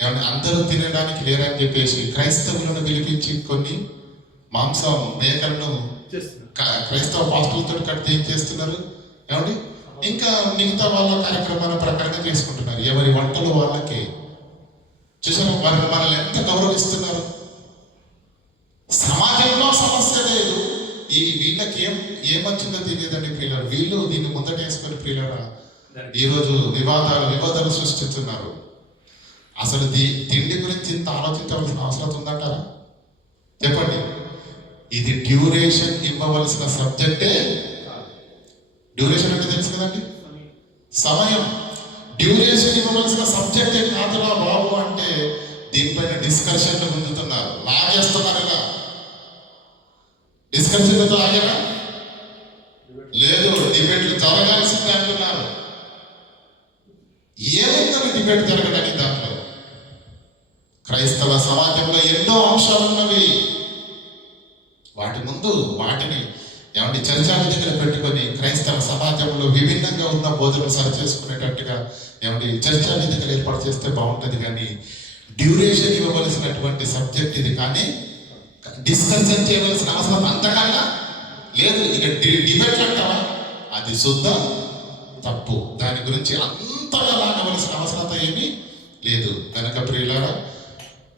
ఏమన్నా అందరూ తినడానికి లేరని చెప్పేసి క్రైస్తవులను పిలిపించి కొన్ని మాంసం మేకలను క్రైస్తవ పాస్టర్లతో కడితే ఏం చేస్తున్నారు ఏమండి? ఇంకా మిగతా వాళ్ళ కార్యక్రమాల ప్రకారంగా చేసుకుంటున్నారు. ఎవరి వంటలు వాళ్ళకి. చూసారు వారిని మనల్ని ఎంత గౌరవిస్తున్నారు. సమాజంలో సమస్య లేదు, వీళ్ళకి ఏమొచ్చిందో తెలియదండి ప్రియులారా. వీళ్ళు దీన్ని ముందట వేసుకొని ప్రియులారా ఈరోజు వివాదాలు సృష్టిస్తున్నారు. అసలు తిండి గురించి ఇంత ఆలోచించవలసిన అవసరం ఉందంటారా? చెప్పండి. ఇది డ్యూరేషన్ ఇవ్వవలసిన సబ్జెక్టే. డ్యూరేషన్ అంటే తెలుసు కదండి, సమయం. డ్యూరేషన్ ఇవ్వవలసిన సబ్జెక్టే కాదురా బాబు అంటే దీనిపైన డిస్కషన్లు పొందుతున్నారు, లాగేస్తున్నారు. ఇలా డిస్కషన్లతో ఆగారా? లేదు, డిబేట్లు జరగాల్సిందే అంటున్నారు. ఏముందని డిబేట్ జరగడానికి? దాంట్లో క్రైస్తవ సమాజంలో ఎన్నో అంశాలు ఉన్నవి. వాటి ముందు వాటిని ఏమంటే చర్చాల దగ్గర పెట్టుకొని క్రైస్తవ సమాజంలో విభిన్నంగా ఉన్న బోధనలు సరి చేసుకునేటట్టుగా ఏమంటే చర్చాల దగ్గర ఏర్పాటు చేస్తే బాగుంటుంది. కానీ డ్యూరేషన్ ఇవ్వవలసినటువంటి సబ్జెక్ట్ ఇది, కానీ డిస్కషన్ చేయవలసిన అవసరం అంతకన్నా లేదు. ఇక డిబేట్ అంటావా, అది శుద్ధ తప్పు. దాని గురించి అంతగా లాగవలసిన అవసరత ఏమీ లేదు. కనుక ప్రియులారా,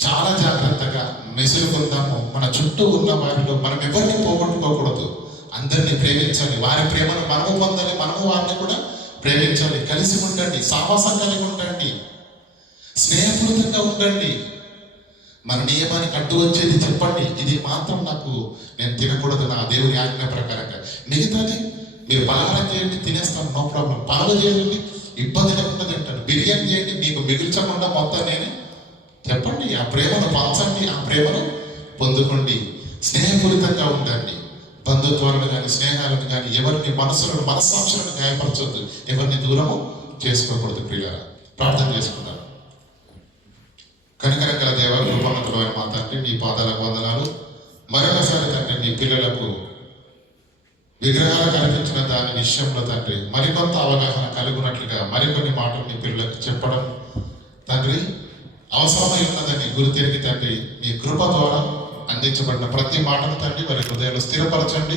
చాలా జాగ్రత్తగా మెసులు పొందాము. మన చుట్టూ ఉన్న వారిలో మనం ఎవరిని పోగొట్టుకోకూడదు. అందరినీ ప్రేమించాలి, వారి ప్రేమను మనము పొందాలి, మనము వారిని కూడా ప్రేమించాలి. కలిసి ఉండండి, సాహసం కలిగి ఉండండి, స్నేహపూరితంగా ఉండండి. మన నియమానికి అడ్డు వచ్చేది చెప్పండి, ఇది మాత్రం నేను తినకూడదు నా దేవుని ఆజ్ఞ ప్రకారంగా. మిగతాది మీరు పలహారం చేయండి, తినేస్తాను, నో ప్రాబ్లం. పనులు చేయండి, ఇబ్బంది లేకుండా తింటాను. బిర్యానీ చేయండి, మీకు మిగిల్చకుండా మొత్తం నేనే. చెప్పండి, ఆ ప్రేమను పంచండి, ఆ ప్రేమను పొందుకోండి. స్నేహపూరితంగా ఉండండి. బంధుత్వాలను కానీ స్నేహాలను కానీ ఎవరిని మనస్సాక్షులను గాయపరచొద్దు, ఎవరిని దూరము చేసుకోకూడదు. ప్రియులారా, ప్రార్థన చేసుకుందాం. కనికరం గల దేవ, కృపావంతుడైన మా తండ్రి, నీ పాదాలకు వందనాలు. మరొకసారి తండ్రి, నీ పిల్లలకు విగ్రహాలు కనిపించిన దాని విషయంలో తండ్రి మరికొంత అవగాహన కలుగునట్లుగా మరికొన్ని మాటలు నీ పిల్లలకు చెప్పడం తండ్రి అవసరమై ఉన్నదని గుర్తెరిగి తండ్రి, మీ కృప ద్వారా అందించబడిన ప్రతి మాటను తండ్రి వారి హృదయాలు స్థిరపరచండి.